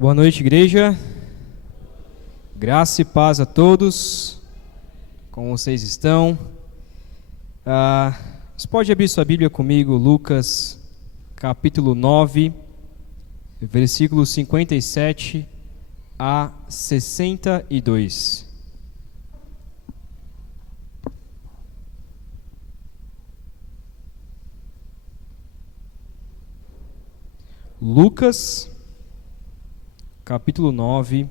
Boa noite, igreja. Graça e paz a todos. Como vocês estão? Você pode abrir sua Bíblia comigo, Lucas, capítulo 9, versículos 57 a 62. Lucas, capítulo 9,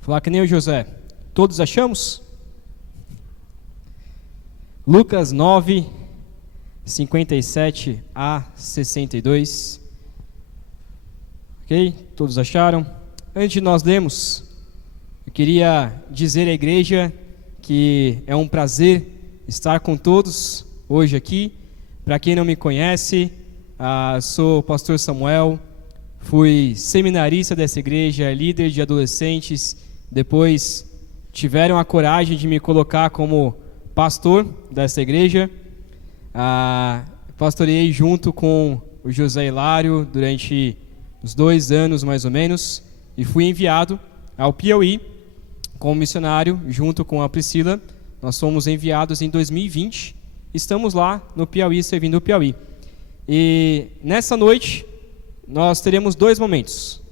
falar que nem o José. Todos achamos? Lucas 9, 57 a 62. Ok? Todos acharam? Antes de nós lermos, eu queria dizer à igreja que é um prazer estar com todos hoje aqui. Para quem não me conhece, sou o pastor Samuel, fui seminarista dessa igreja, líder de adolescentes. Depois tiveram a coragem de me colocar como pastor dessa igreja. Pastoreei junto com o José Hilário durante uns 2 anos mais ou menos, e fui enviado ao Piauí como missionário junto com a Priscila. Nós fomos enviados em 2020, estamos lá no Piauí, servindo o Piauí. E nessa noite nós teremos 2 momentos.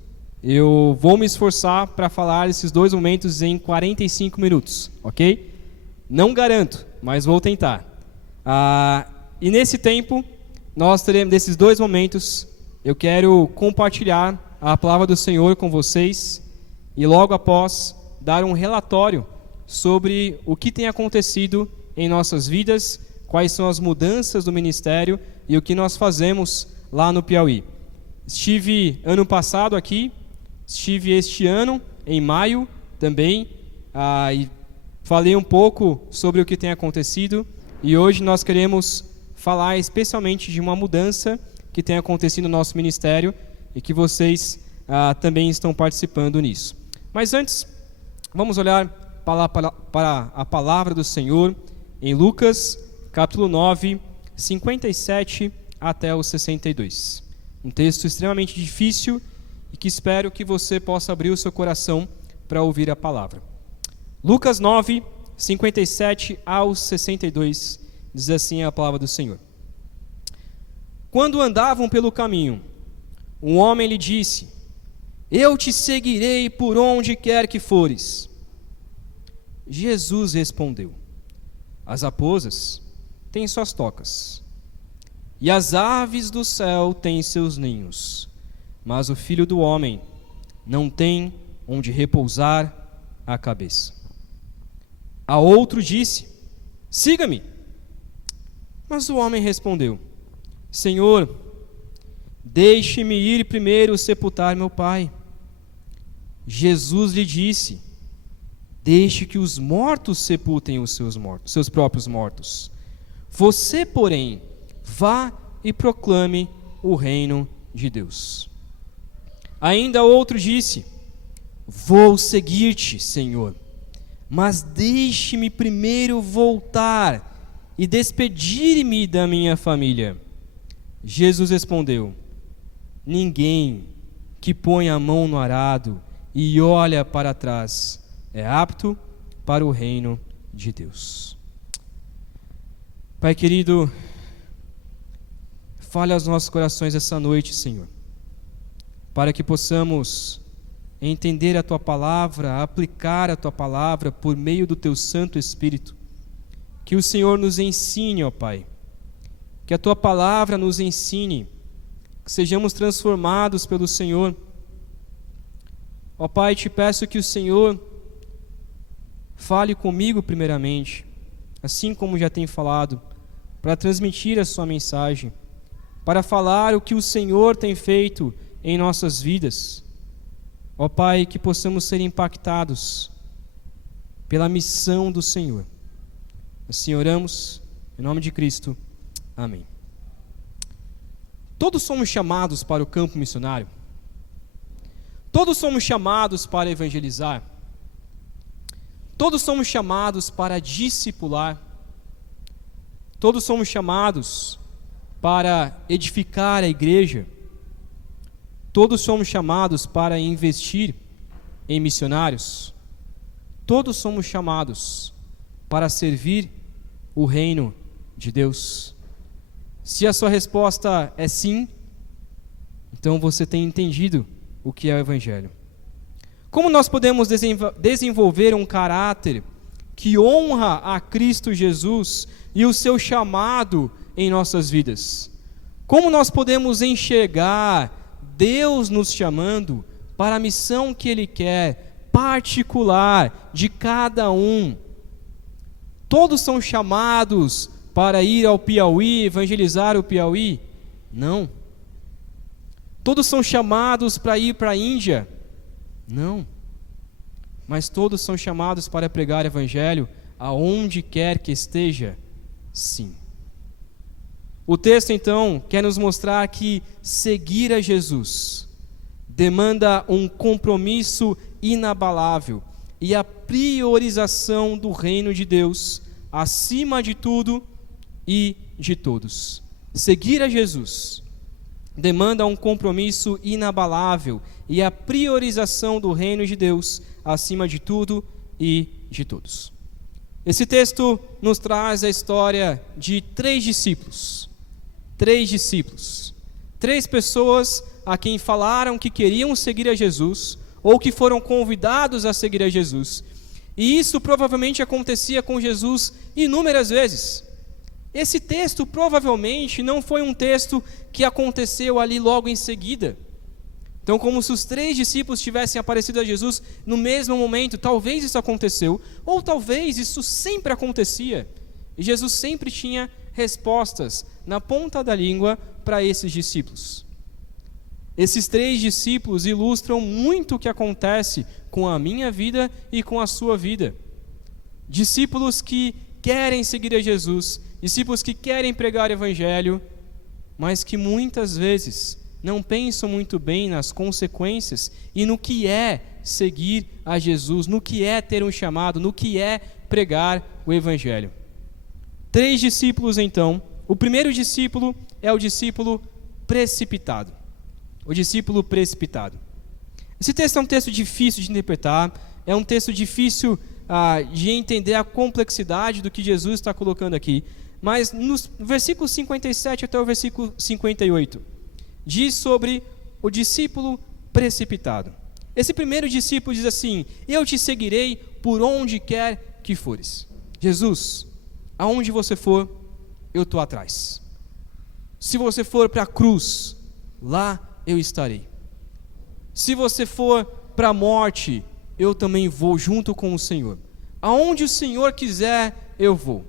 Eu vou me esforçar para falar esses 2 momentos em 45 minutos, ok? Não garanto, mas vou tentar. E nesse tempo, nós teremos, desses 2 momentos, eu quero compartilhar a palavra do Senhor com vocês e logo após dar um relatório sobre o que tem acontecido em nossas vidas, quais são as mudanças do ministério e o que nós fazemos lá no Piauí. Estive ano passado aqui, estive este ano, em maio também, e falei um pouco sobre o que tem acontecido, e hoje nós queremos falar especialmente de uma mudança que tem acontecido no nosso ministério e que vocês também estão participando nisso. Mas antes, vamos olhar para a palavra do Senhor em Lucas, capítulo 9, 57 até o 62. Um texto extremamente difícil e que espero que você possa abrir o seu coração para ouvir a palavra. Lucas 9, 57 ao 62, diz assim a palavra do Senhor. Quando andavam pelo caminho, um homem lhe disse: Eu te seguirei por onde quer que fores. Jesus respondeu: As raposas têm suas tocas, e as aves do céu têm seus ninhos, mas o Filho do Homem não tem onde repousar a cabeça. A outro disse: Siga-me. Mas o homem respondeu: Senhor, deixe-me ir primeiro sepultar meu pai. Jesus lhe disse: Deixe que os mortos sepultem os seus próprios mortos. Você, porém, vá e proclame o reino de Deus. Ainda outro disse: Vou seguir-te, Senhor, mas deixe-me primeiro voltar e despedir-me da minha família. Jesus respondeu: Ninguém que põe a mão no arado e olha para trás é apto para o reino de Deus. Pai querido, fale aos nossos corações essa noite, Senhor, para que possamos entender a Tua palavra, aplicar a Tua palavra por meio do Teu Santo Espírito. Que o Senhor nos ensine, ó Pai, que a Tua palavra nos ensine, que sejamos transformados pelo Senhor. Ó Pai, te peço que o Senhor fale comigo primeiramente, assim como já tem falado, para transmitir a Sua mensagem, para falar o que o Senhor tem feito em nossas vidas. Ó Pai, que possamos ser impactados pela missão do Senhor. Assim oramos, em nome de Cristo. Amém. Todos somos chamados para o campo missionário. Todos somos chamados para evangelizar. Todos somos chamados para discipular. Todos somos chamados para edificar a igreja. Todos somos chamados para investir em missionários. Todos somos chamados para servir o reino de Deus. Se a sua resposta é sim, então você tem entendido o que é o Evangelho. Como nós podemos desenvolver um caráter que honra a Cristo Jesus e o seu chamado em nossas vidas? Como nós podemos enxergar Deus nos chamando para a missão que Ele quer, particular de cada um? Todos são chamados para ir ao Piauí, evangelizar o Piauí? Não. Todos são chamados para ir para a Índia? Não. Mas todos são chamados para pregar o Evangelho aonde quer que esteja? Sim. O texto então quer nos mostrar que seguir a Jesus demanda um compromisso inabalável e a priorização do reino de Deus acima de tudo e de todos. Seguir a Jesus demanda um compromisso inabalável e a priorização do reino de Deus acima de tudo e de todos. Esse texto nos traz a história de três discípulos. Três pessoas a quem falaram que queriam seguir a Jesus ou que foram convidados a seguir a Jesus. E isso provavelmente acontecia com Jesus inúmeras vezes. Esse texto provavelmente não foi um texto que aconteceu ali logo em seguida. Então, como se os três discípulos tivessem aparecido a Jesus no mesmo momento, talvez isso aconteceu, ou talvez isso sempre acontecia. E Jesus sempre tinha respostas na ponta da língua para esses discípulos. Esses três discípulos ilustram muito o que acontece com a minha vida e com a sua vida. Discípulos que querem seguir a Jesus, discípulos que querem pregar o Evangelho, mas que muitas vezes não pensam muito bem nas consequências e no que é seguir a Jesus, no que é ter um chamado, no que é pregar o Evangelho. Três discípulos então. O primeiro discípulo é o discípulo precipitado. O discípulo precipitado. Esse texto é um texto difícil de interpretar, é um texto difícil de entender a complexidade do que Jesus está colocando aqui. Mas no versículo 57 até o versículo 58, diz sobre o discípulo precipitado. Esse primeiro discípulo diz assim: eu te seguirei por onde quer que fores. Jesus, aonde você for, eu estou atrás. Se você for para a cruz, lá eu estarei. Se você for para a morte, eu também vou junto com o Senhor. Aonde o Senhor quiser, eu vou.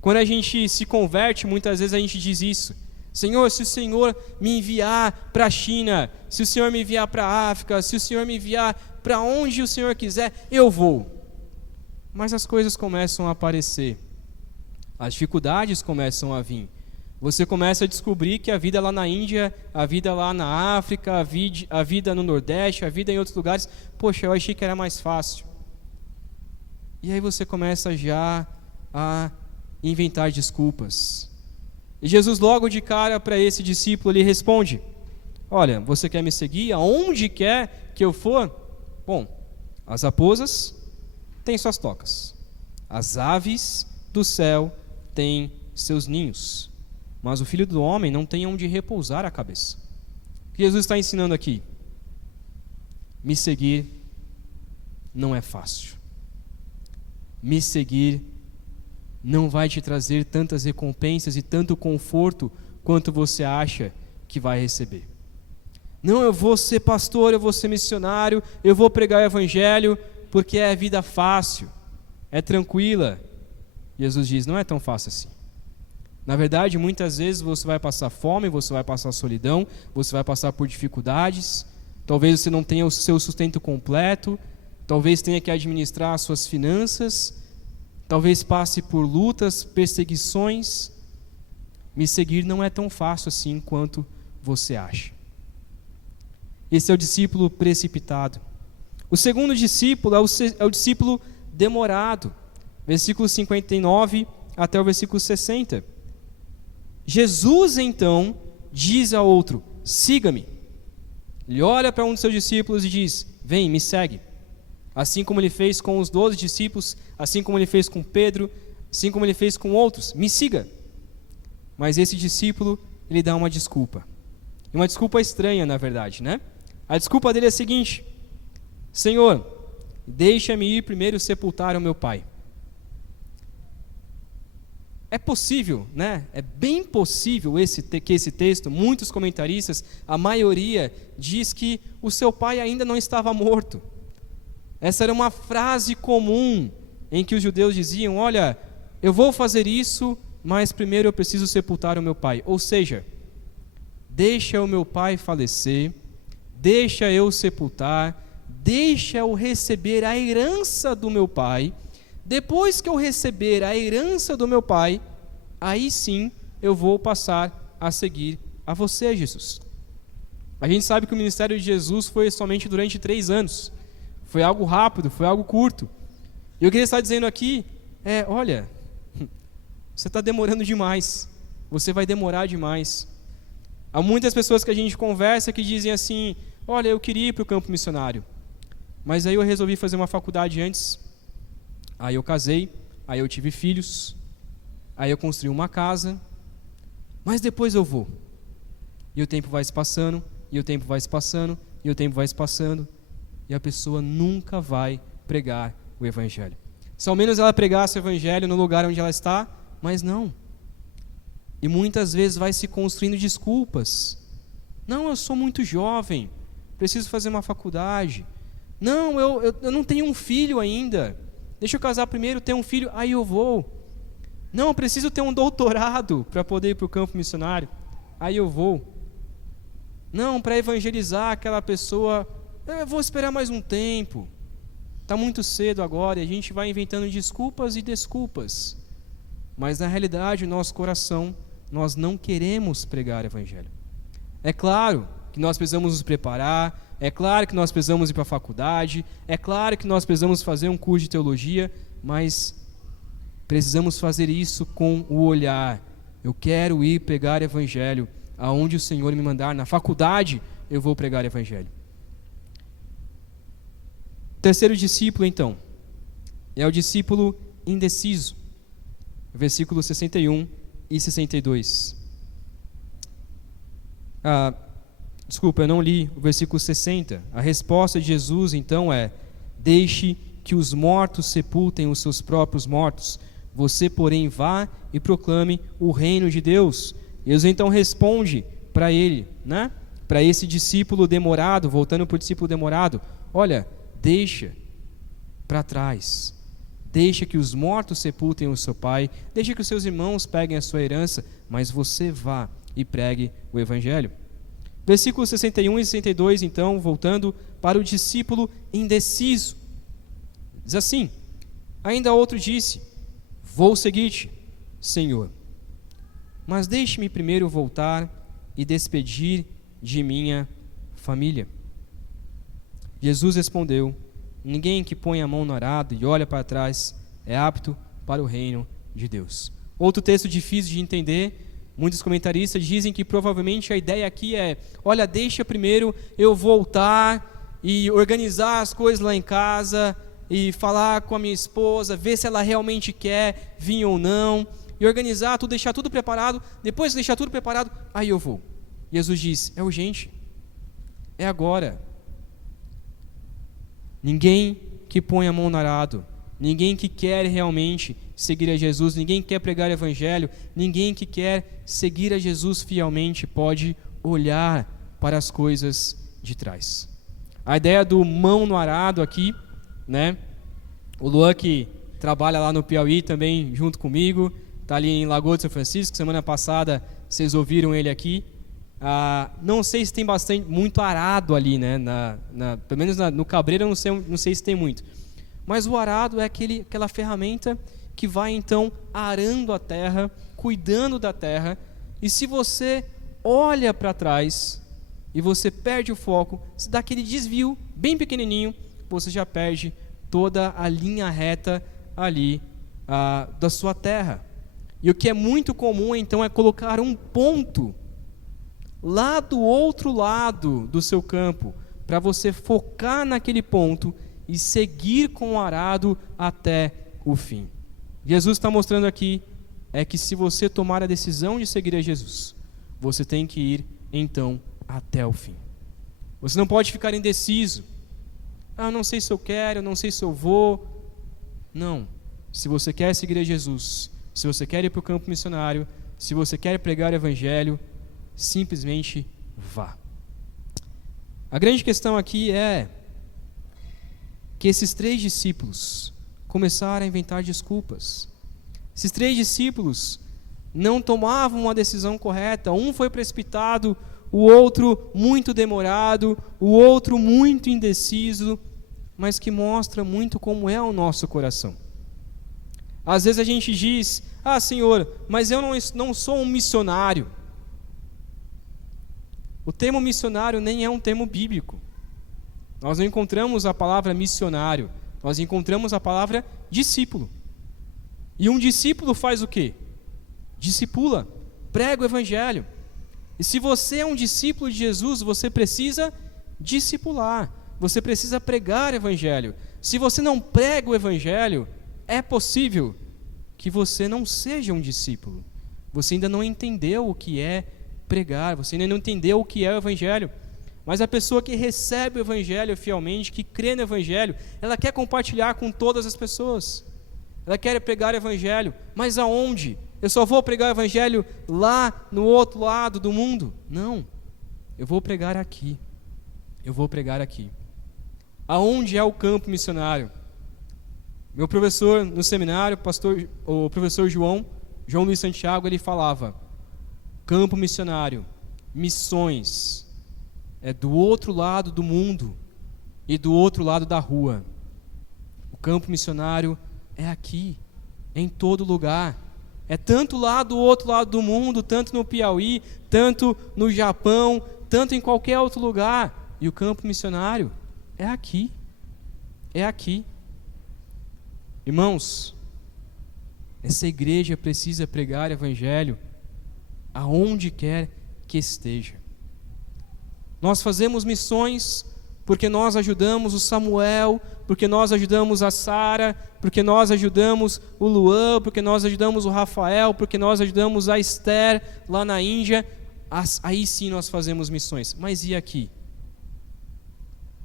Quando a gente se converte, muitas vezes a gente diz isso: Senhor, se o Senhor me enviar para a China, se o Senhor me enviar para a África, se o Senhor me enviar para onde o Senhor quiser, eu vou. Mas as coisas começam a aparecer, as dificuldades começam a vir. Você começa a descobrir que a vida lá na Índia, a vida lá na África, a vida no Nordeste, a vida em outros lugares, poxa, eu achei que era mais fácil. E aí você começa já a inventar desculpas. E Jesus logo de cara para esse discípulo, ele responde: olha, você quer me seguir aonde quer que eu for? Bom, as raposas têm suas tocas, as aves do céu têm seus ninhos, mas o Filho do Homem não tem onde repousar a cabeça. O que Jesus está ensinando aqui? Me seguir não é fácil. Me seguir não vai te trazer tantas recompensas e tanto conforto quanto você acha que vai receber. Não, eu vou ser pastor, eu vou ser missionário, eu vou pregar o Evangelho, porque é vida fácil, é tranquila. Jesus diz, não é tão fácil assim. Na verdade, muitas vezes você vai passar fome, você vai passar solidão, você vai passar por dificuldades, talvez você não tenha o seu sustento completo, talvez tenha que administrar suas finanças, talvez passe por lutas, perseguições. Me seguir não é tão fácil assim quanto você acha. Esse é o discípulo precipitado. O segundo discípulo é o discípulo demorado. Versículo 59 até o versículo 60. Jesus então diz a outro: siga-me. Ele olha para um dos seus discípulos e diz: vem, me segue. Assim como ele fez com os 12 discípulos, assim como ele fez com Pedro, assim como ele fez com outros, me siga. Mas esse discípulo, ele dá uma desculpa. E uma desculpa estranha, na verdade, né? A desculpa dele é a seguinte: Senhor, deixa-me ir primeiro sepultar o meu pai. É possível, né? É bem possível que esse texto, muitos comentaristas, a maioria, diz que o seu pai ainda não estava morto. Essa era uma frase comum em que os judeus diziam: olha, eu vou fazer isso, mas primeiro eu preciso sepultar o meu pai. Ou seja, deixa o meu pai falecer, deixa eu sepultar, deixa eu receber a herança do meu pai. Depois que eu receber a herança do meu pai, aí sim eu vou passar a seguir a você, Jesus. A gente sabe que o ministério de Jesus foi somente durante 3 anos. Foi algo rápido, foi algo curto. E eu queria estar dizendo aqui, olha, você está demorando demais. Você vai demorar demais. Há muitas pessoas que a gente conversa que dizem assim: olha, eu queria ir para o campo missionário, mas aí eu resolvi fazer uma faculdade antes. Aí eu casei, aí eu tive filhos, aí eu construí uma casa, mas depois eu vou. E o tempo vai se passando, e o tempo vai se passando, e o tempo vai se passando, e a pessoa nunca vai pregar o Evangelho. Se ao menos ela pregasse o Evangelho no lugar onde ela está, mas não. E muitas vezes vai se construindo desculpas. Não, eu sou muito jovem, preciso fazer uma faculdade. Não, eu não tenho um filho ainda. Deixa eu casar primeiro, ter um filho, aí eu vou. Não, eu preciso ter um doutorado para poder ir para o campo missionário, aí eu vou. Não, para evangelizar aquela pessoa, eu vou esperar mais um tempo. Está muito cedo agora, e a gente vai inventando desculpas e desculpas. Mas na realidade, no nosso coração, nós não queremos pregar o Evangelho. É claro que nós precisamos nos preparar, é claro que nós precisamos ir para a faculdade, é claro que nós precisamos fazer um curso de teologia, mas precisamos fazer isso com o olhar. Eu quero ir pregar o Evangelho aonde o Senhor me mandar. Na faculdade eu vou pregar o Evangelho. O terceiro discípulo, então, é o discípulo indeciso. Versículos 61 e 62. Desculpa, eu não li o versículo 60. A resposta de Jesus, então, é: deixe que os mortos sepultem os seus próprios mortos. Você, porém, vá e proclame o reino de Deus. Jesus então responde para ele, né? Para esse discípulo demorado, voltando para o discípulo demorado: olha, deixa para trás. Deixa que os mortos sepultem o seu pai, deixa que os seus irmãos peguem a sua herança, mas você vá e pregue o Evangelho. Versículos 61 e 62, então, voltando para o discípulo indeciso. Diz assim: ainda outro disse: vou seguir-te, Senhor, mas deixe-me primeiro voltar e despedir de minha família. Jesus respondeu: ninguém que põe a mão no arado e olha para trás é apto para o reino de Deus. Outro texto difícil de entender. Muitos comentaristas dizem que provavelmente a ideia aqui é: olha, deixa primeiro eu voltar e organizar as coisas lá em casa e falar com a minha esposa, ver se ela realmente quer vir ou não, e organizar tudo, deixar tudo preparado. Depois de deixar tudo preparado, aí eu vou. Jesus diz: é urgente, é agora. Ninguém que põe a mão no arado, ninguém que quer realmente seguir a Jesus, ninguém que quer pregar o Evangelho, ninguém que quer seguir a Jesus fielmente pode olhar para as coisas de trás. A ideia do mão no arado aqui, né? O Luan, que trabalha lá no Piauí também junto comigo, está ali em Lagoa de São Francisco. Semana passada vocês ouviram ele aqui. Não sei se tem muito arado ali, né? Pelo menos no cabreiro eu não sei se tem muito. Mas o arado é aquela ferramenta que vai então arando a terra, cuidando da terra. E se você olha para trás e você perde o foco, se dá aquele desvio bem pequenininho, você já perde toda a linha reta ali da sua terra. E o que é muito comum então é colocar um ponto lá do outro lado do seu campo, para você focar naquele ponto e seguir com o arado até o fim. Jesus está mostrando aqui que se você tomar a decisão de seguir a Jesus, você tem que ir então até o fim. Você não pode ficar indeciso. Eu não sei se eu quero, eu não sei se eu vou. Não. Se você quer seguir a Jesus, se você quer ir para o campo missionário, se você quer pregar o evangelho, simplesmente vá. A grande questão aqui é que esses 3 discípulos começaram a inventar desculpas. Esses 3 discípulos não tomavam uma decisão correta. Um foi precipitado, o outro muito demorado, o outro muito indeciso, mas que mostra muito como é o nosso coração. Às vezes a gente diz: Senhor, mas eu não sou um missionário. O termo missionário nem é um termo bíblico. Nós não encontramos a palavra missionário, nós encontramos a palavra discípulo. E um discípulo faz o quê? Discipula, prega o evangelho. E se você é um discípulo de Jesus, você precisa discipular, você precisa pregar o evangelho. Se você não prega o evangelho, é possível que você não seja um discípulo. Você ainda não entendeu o que é pregar, você ainda não entendeu o que é o evangelho. Mas a pessoa que recebe o evangelho fielmente, que crê no evangelho, ela quer compartilhar com todas as pessoas. Ela quer pregar o evangelho, mas aonde? Eu só vou pregar o evangelho lá no outro lado do mundo? Não, eu vou pregar aqui. Eu vou pregar aqui. Aonde é o campo missionário? Meu professor no seminário, o professor João Luiz Santiago, ele falava: campo missionário, missões, é do outro lado do mundo e do outro lado da rua. O campo missionário é aqui, é em todo lugar. É tanto lá do outro lado do mundo, tanto no Piauí, tanto no Japão, tanto em qualquer outro lugar. E o campo missionário é aqui. É aqui. Irmãos, essa igreja precisa pregar o evangelho aonde quer que esteja. Nós fazemos missões porque nós ajudamos o Samuel, porque nós ajudamos a Sara, porque nós ajudamos o Luan, porque nós ajudamos o Rafael, porque nós ajudamos a Esther lá na Índia. Aí sim nós fazemos missões. Mas e aqui?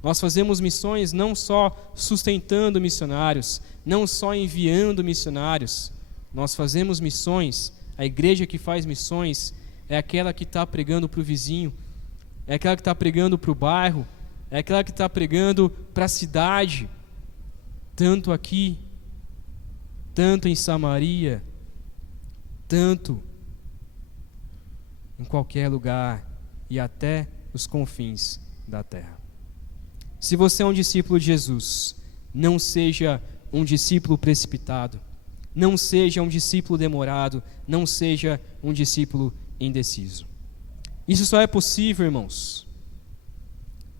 Nós fazemos missões não só sustentando missionários, não só enviando missionários. Nós fazemos missões. A igreja que faz missões é aquela que está pregando para o vizinho, é aquela que está pregando para o bairro, é aquela que está pregando para a cidade, tanto aqui, tanto em Samaria, tanto em qualquer lugar e até os confins da terra. Se você é um discípulo de Jesus, não seja um discípulo precipitado, não seja um discípulo demorado, não seja um discípulo indeciso. Isso só é possível, irmãos,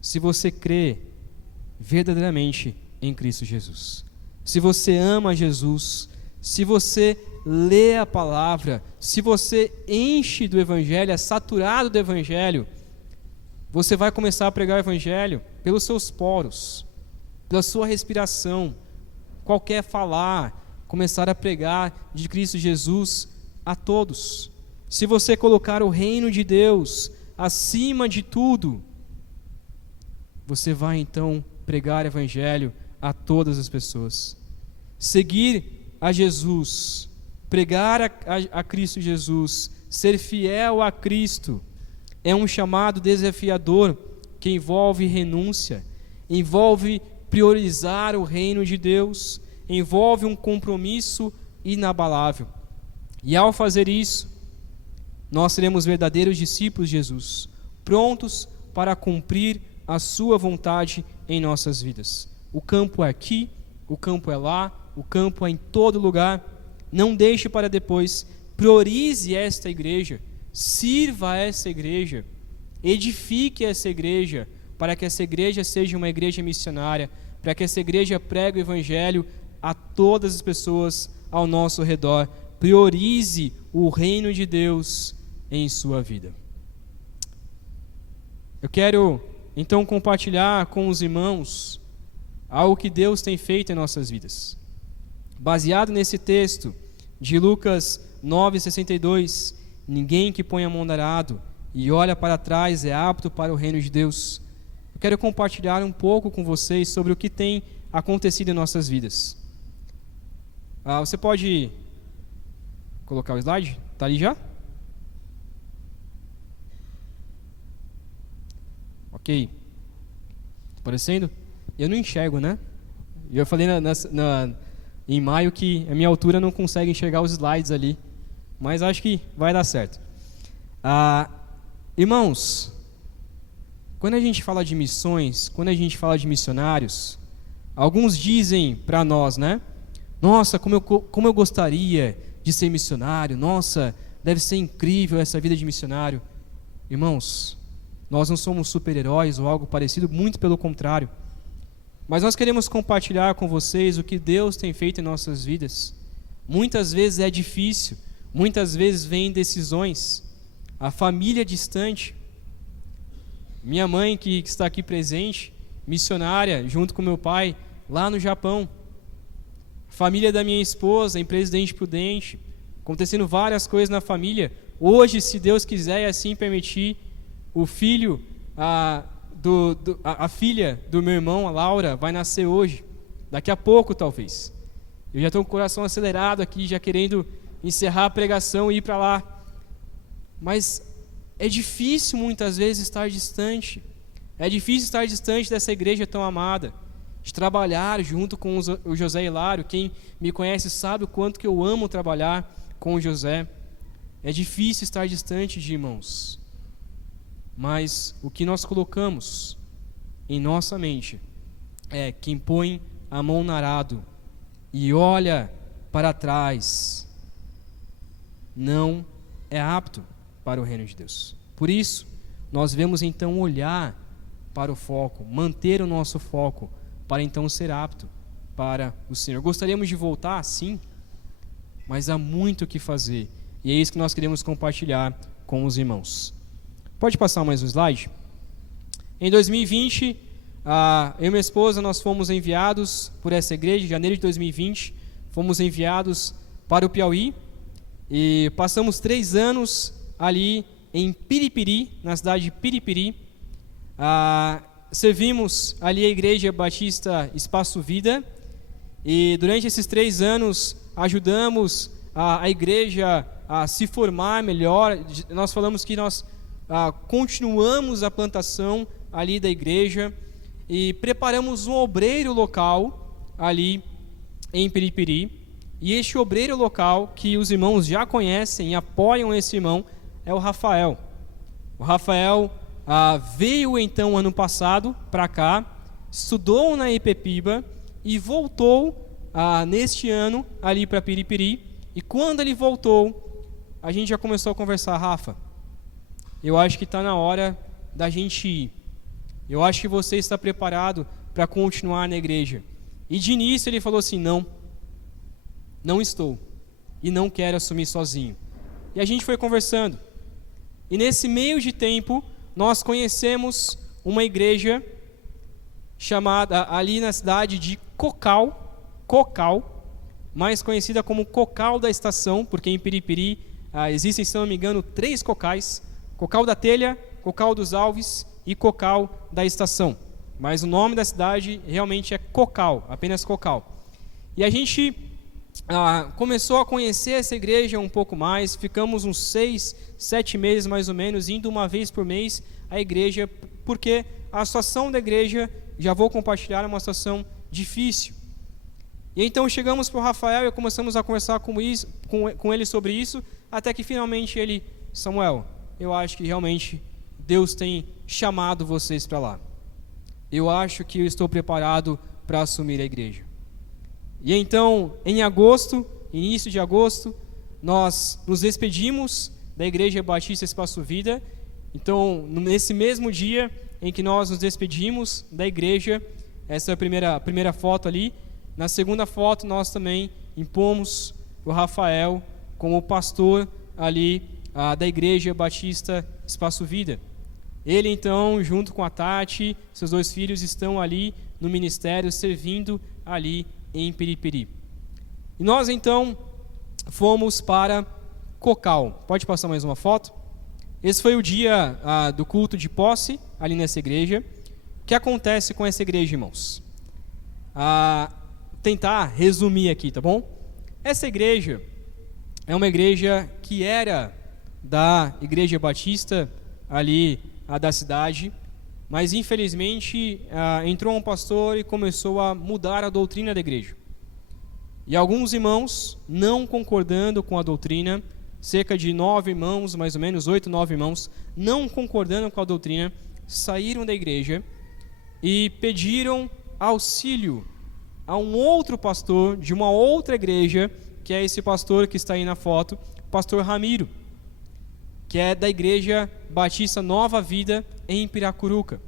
se você crê verdadeiramente em Cristo Jesus. Se você ama Jesus, se você lê a palavra, se você enche do evangelho, é saturado do evangelho, você vai começar a pregar o evangelho pelos seus poros, pela sua respiração. Qualquer falar, começar a pregar de Cristo Jesus a todos. Se você colocar o reino de Deus acima de tudo, você vai então pregar o evangelho a todas as pessoas. Seguir a Jesus, pregar a Cristo Jesus, ser fiel a Cristo, é um chamado desafiador que envolve renúncia, envolve priorizar o reino de Deus, envolve um compromisso inabalável. E ao fazer isso, nós seremos verdadeiros discípulos de Jesus, prontos para cumprir a sua vontade em nossas vidas. O campo é aqui, o campo é lá, o campo é em todo lugar. Não deixe para depois, priorize esta igreja, sirva a essa igreja, edifique essa igreja, para que essa igreja seja uma igreja missionária, para que essa igreja pregue o evangelho a todas as pessoas ao nosso redor. Priorize o reino de Deus em sua vida. Eu quero então compartilhar com os irmãos algo que Deus tem feito em nossas vidas. Baseado nesse texto de Lucas 9:62, ninguém que põe a mão no arado e olha para trás é apto para o reino de Deus. Eu quero compartilhar um pouco com vocês sobre o que tem acontecido em nossas vidas. Você pode colocar o slide? Está ali já? Ok. Está aparecendo? Eu não enxergo, né? Eu falei em maio que a minha altura não consegue enxergar os slides ali, mas acho que vai dar certo. Irmãos, quando a gente fala de missões, quando a gente fala de missionários, alguns dizem para nós, né? Nossa, como eu gostaria de ser missionário. Nossa, deve ser incrível essa vida de missionário. Irmãos, nós não somos super-heróis ou algo parecido, muito pelo contrário. Mas nós queremos compartilhar com vocês o que Deus tem feito em nossas vidas. Muitas vezes é difícil, muitas vezes vem decisões. A família distante. Minha mãe, que está aqui presente, missionária, junto com meu pai, lá no Japão. Família da minha esposa, em Presidente Prudente, acontecendo várias coisas na família. Hoje, se Deus quiser e assim permitir, o filho, a filha do meu irmão, a Laura, vai nascer hoje, daqui a pouco talvez. Eu já estou com o coração acelerado aqui, já querendo encerrar a pregação e ir para lá. Mas é difícil muitas vezes estar distante. É difícil estar distante dessa igreja tão amada, de trabalhar junto com o José Hilário. Quem me conhece sabe o quanto que eu amo trabalhar com o José. É difícil estar distante de irmãos. Mas o que nós colocamos em nossa mente é: quem põe a mão no arado e olha para trás não é apto para o reino de Deus. Por isso, nós devemos então olhar para o foco, manter o nosso foco, para então ser apto para o Senhor. Gostaríamos de voltar, sim, mas há muito o que fazer, e é isso que nós queremos compartilhar com os irmãos. Pode passar mais um slide? Em 2020, eu e minha esposa, nós fomos enviados por essa igreja. Em janeiro de 2020, fomos enviados para o Piauí, e passamos 3 anos ali em Piripiri, na cidade de Piripiri. Servimos ali a Igreja Batista Espaço Vida, e durante esses 3 anos ajudamos a igreja a se formar melhor. Nós falamos que nós continuamos a plantação ali da igreja e preparamos um obreiro local ali em Piripiri. E este obreiro local, que os irmãos já conhecem e apoiam esse irmão, é o Rafael. O Rafael veio então ano passado para cá, estudou na Ipepiba e voltou neste ano ali para Piripiri. E quando ele voltou, a gente já começou a conversar: Rafa, eu acho que está na hora da gente ir. Eu acho que você está preparado para continuar na igreja. E de início ele falou assim: não estou e não quero assumir sozinho. E a gente foi conversando. E nesse meio de tempo, nós conhecemos uma igreja chamada ali na cidade de Cocal, mais conhecida como Cocal da Estação, porque em Piripiri existem, se não me engano, 3 cocais: Cocal da Telha, Cocal dos Alves e Cocal da Estação. Mas o nome da cidade realmente é Cocal, apenas Cocal. E a gente começou a conhecer essa igreja um pouco mais. Ficamos uns 6, 7 meses mais ou menos, indo uma vez por mês à igreja, porque a situação da igreja, já vou compartilhar, é uma situação difícil. E então chegamos para o Rafael e começamos a conversar com ele sobre isso, até que finalmente ele: Samuel, eu acho que realmente Deus tem chamado vocês para lá. Eu acho que eu estou preparado para assumir a igreja. E então, em agosto, início de agosto, nós nos despedimos da Igreja Batista Espaço Vida. Então, nesse mesmo dia em que nós nos despedimos da igreja, essa é a primeira foto ali. Na segunda foto, nós também impomos o Rafael como pastor ali da Igreja Batista Espaço Vida. Ele, então, junto com a Tati, seus 2 filhos, estão ali no ministério, servindo ali em Piripiri. E nós, então, fomos para Cocal. Pode passar mais uma foto? Esse foi o dia do culto de posse ali nessa igreja. O que acontece com essa igreja, irmãos? Tentar resumir aqui, tá bom? Essa igreja é uma igreja que era da Igreja Batista ali da cidade, mas infelizmente entrou um pastor e começou a mudar a doutrina da igreja. E alguns irmãos, não concordando com a doutrina, cerca de 9 irmãos, mais ou menos 8, 9 irmãos, não concordando com a doutrina, saíram da igreja e pediram auxílio a um outro pastor de uma outra igreja, que é esse pastor que está aí na foto, pastor Ramiro, que é da Igreja Batista Nova Vida em Piracuruca.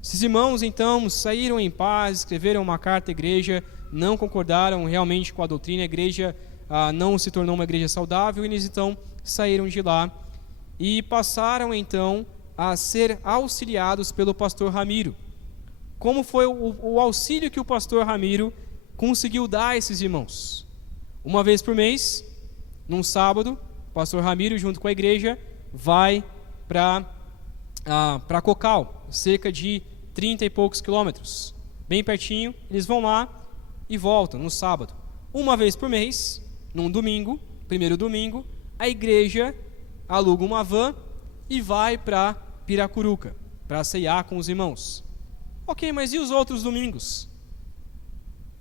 Esses irmãos então saíram em paz, escreveram uma carta à igreja, não concordaram realmente com a doutrina, a igreja não se tornou uma igreja saudável, e eles então saíram de lá e passaram então a ser auxiliados pelo pastor Ramiro. Como foi o auxílio que o pastor Ramiro conseguiu dar a esses irmãos? Uma vez por mês, num sábado, o pastor Ramiro, junto com a igreja, vai para Cocal, cerca de 30 e poucos quilômetros, bem pertinho. Eles vão lá e voltam no sábado. Uma vez por mês, num domingo, primeiro domingo, a igreja aluga uma van e vai para Piracuruca, para ceiar com os irmãos. Ok, mas e os outros domingos?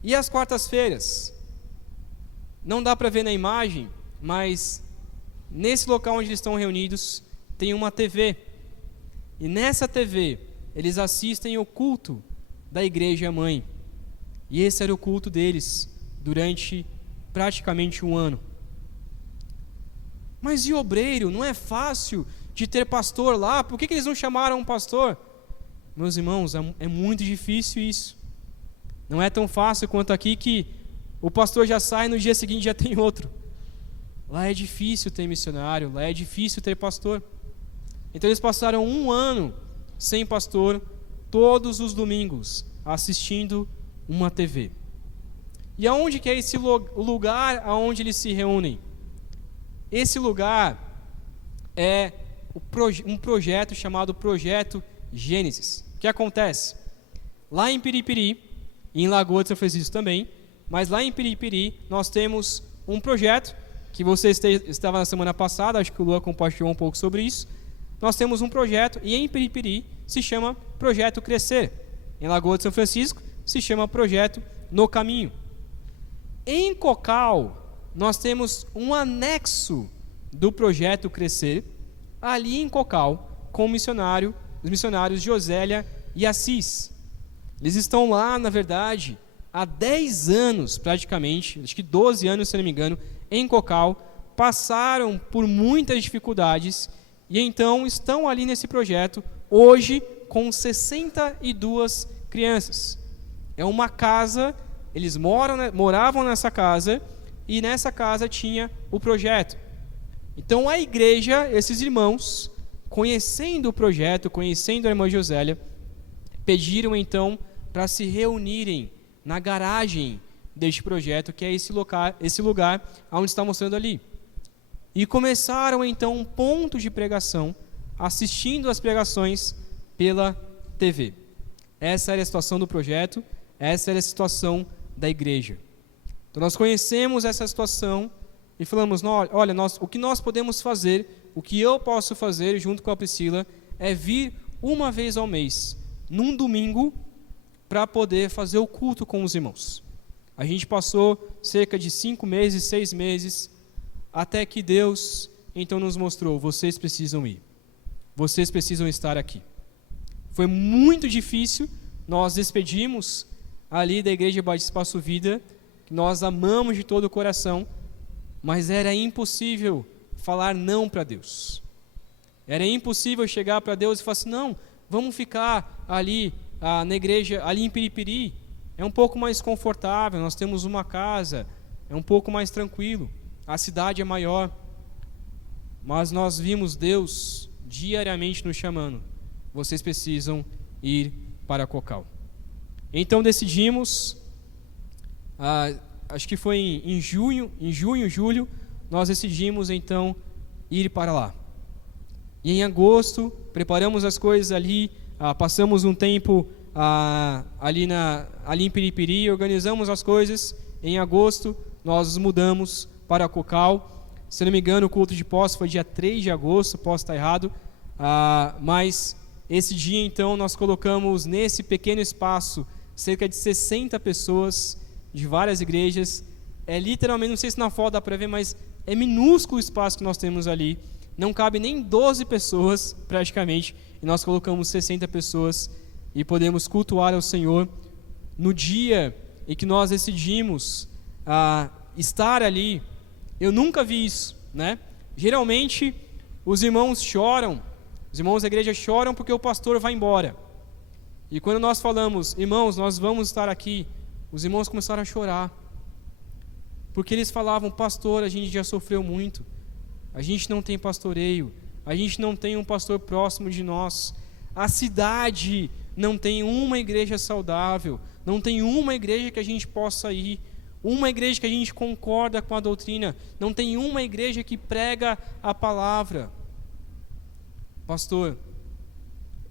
E as quartas-feiras? Não dá para ver na imagem, mas nesse local onde eles estão reunidos, tem uma TV. E nessa TV, eles assistem o culto da igreja mãe. E esse era o culto deles durante praticamente um ano. Mas e obreiro? Não é fácil de ter pastor lá? Por que eles não chamaram um pastor? Meus irmãos, é muito difícil isso. Não é tão fácil quanto aqui que o pastor já sai e no dia seguinte já tem outro. Lá é difícil ter missionário, lá é difícil ter pastor. Então eles passaram um ano sem pastor, todos os domingos, assistindo uma TV. E aonde que é esse lugar aonde eles se reúnem? Esse lugar é um projeto chamado Projeto Gênesis. O que acontece? Lá em Piripiri, e em Lagoa de São Francisco também, mas lá em Piripiri nós temos um projeto que você estava na semana passada, acho que o Luan compartilhou um pouco sobre isso. Nós temos um projeto e em Piripiri se chama Projeto Crescer. Em Lagoa de São Francisco se chama Projeto No Caminho. Em Cocal nós temos um anexo do Projeto Crescer, ali em Cocal, com os missionários Josélia e Assis. Eles estão lá, na verdade, há 10 anos praticamente, acho que 12 anos se não me engano, em Cocal, passaram por muitas dificuldades e então estão ali nesse projeto, hoje com 62 crianças. É uma casa, eles moravam nessa casa e nessa casa tinha o projeto. Então a igreja, esses irmãos, conhecendo o projeto, conhecendo a irmã Josélia, pediram então para se reunirem na garagem deste projeto, que é esse lugar onde está mostrando ali. E começaram então um ponto de pregação, assistindo as pregações pela TV. Essa era a situação do projeto, essa era a situação da igreja. Então nós conhecemos essa situação e falamos, olha, o que nós podemos fazer, o que eu posso fazer junto com a Priscila, é vir uma vez ao mês, num domingo, para poder fazer o culto com os irmãos. A gente passou cerca de 5 meses, 6 meses, até que Deus então nos mostrou, vocês precisam ir. vocês precisam estar aqui. Foi muito difícil, nós despedimos ali da Igreja Batista Espaço Vida, que nós amamos de todo o coração, mas era impossível falar não para Deus. Era impossível chegar para Deus e falar assim, não, vamos ficar ali na igreja, ali em Piripiri, é um pouco mais confortável, nós temos uma casa, é um pouco mais tranquilo, a cidade é maior. Mas nós vimos Deus diariamente nos chamando, vocês precisam ir para Cocal. Então decidimos, acho que foi em junho, julho, nós decidimos então ir para lá. E em agosto, preparamos as coisas ali, passamos um tempo ali em Piripiri, organizamos as coisas. Em agosto, nós nos mudamos para Cocal. Se não me engano, o culto de posse foi dia 3 de agosto, posso estar errado. Mas esse dia, então, nós colocamos nesse pequeno espaço cerca de 60 pessoas de várias igrejas. É literalmente, não sei se na foto dá para ver, mas é minúsculo o espaço que nós temos ali. Não cabe nem 12 pessoas, praticamente, e nós colocamos 60 pessoas e podemos cultuar ao Senhor. No dia em que nós decidimos estar ali, eu nunca vi isso, né? Geralmente, os irmãos choram, os irmãos da igreja choram porque o pastor vai embora. E quando nós falamos, irmãos, nós vamos estar aqui, os irmãos começaram a chorar. Porque eles falavam, pastor, a gente já sofreu muito. A gente não tem pastoreio, a gente não tem um pastor próximo de nós, a cidade não tem uma igreja saudável, não tem uma igreja que a gente possa ir, uma igreja que a gente concorda com a doutrina, não tem uma igreja que prega a palavra. Pastor,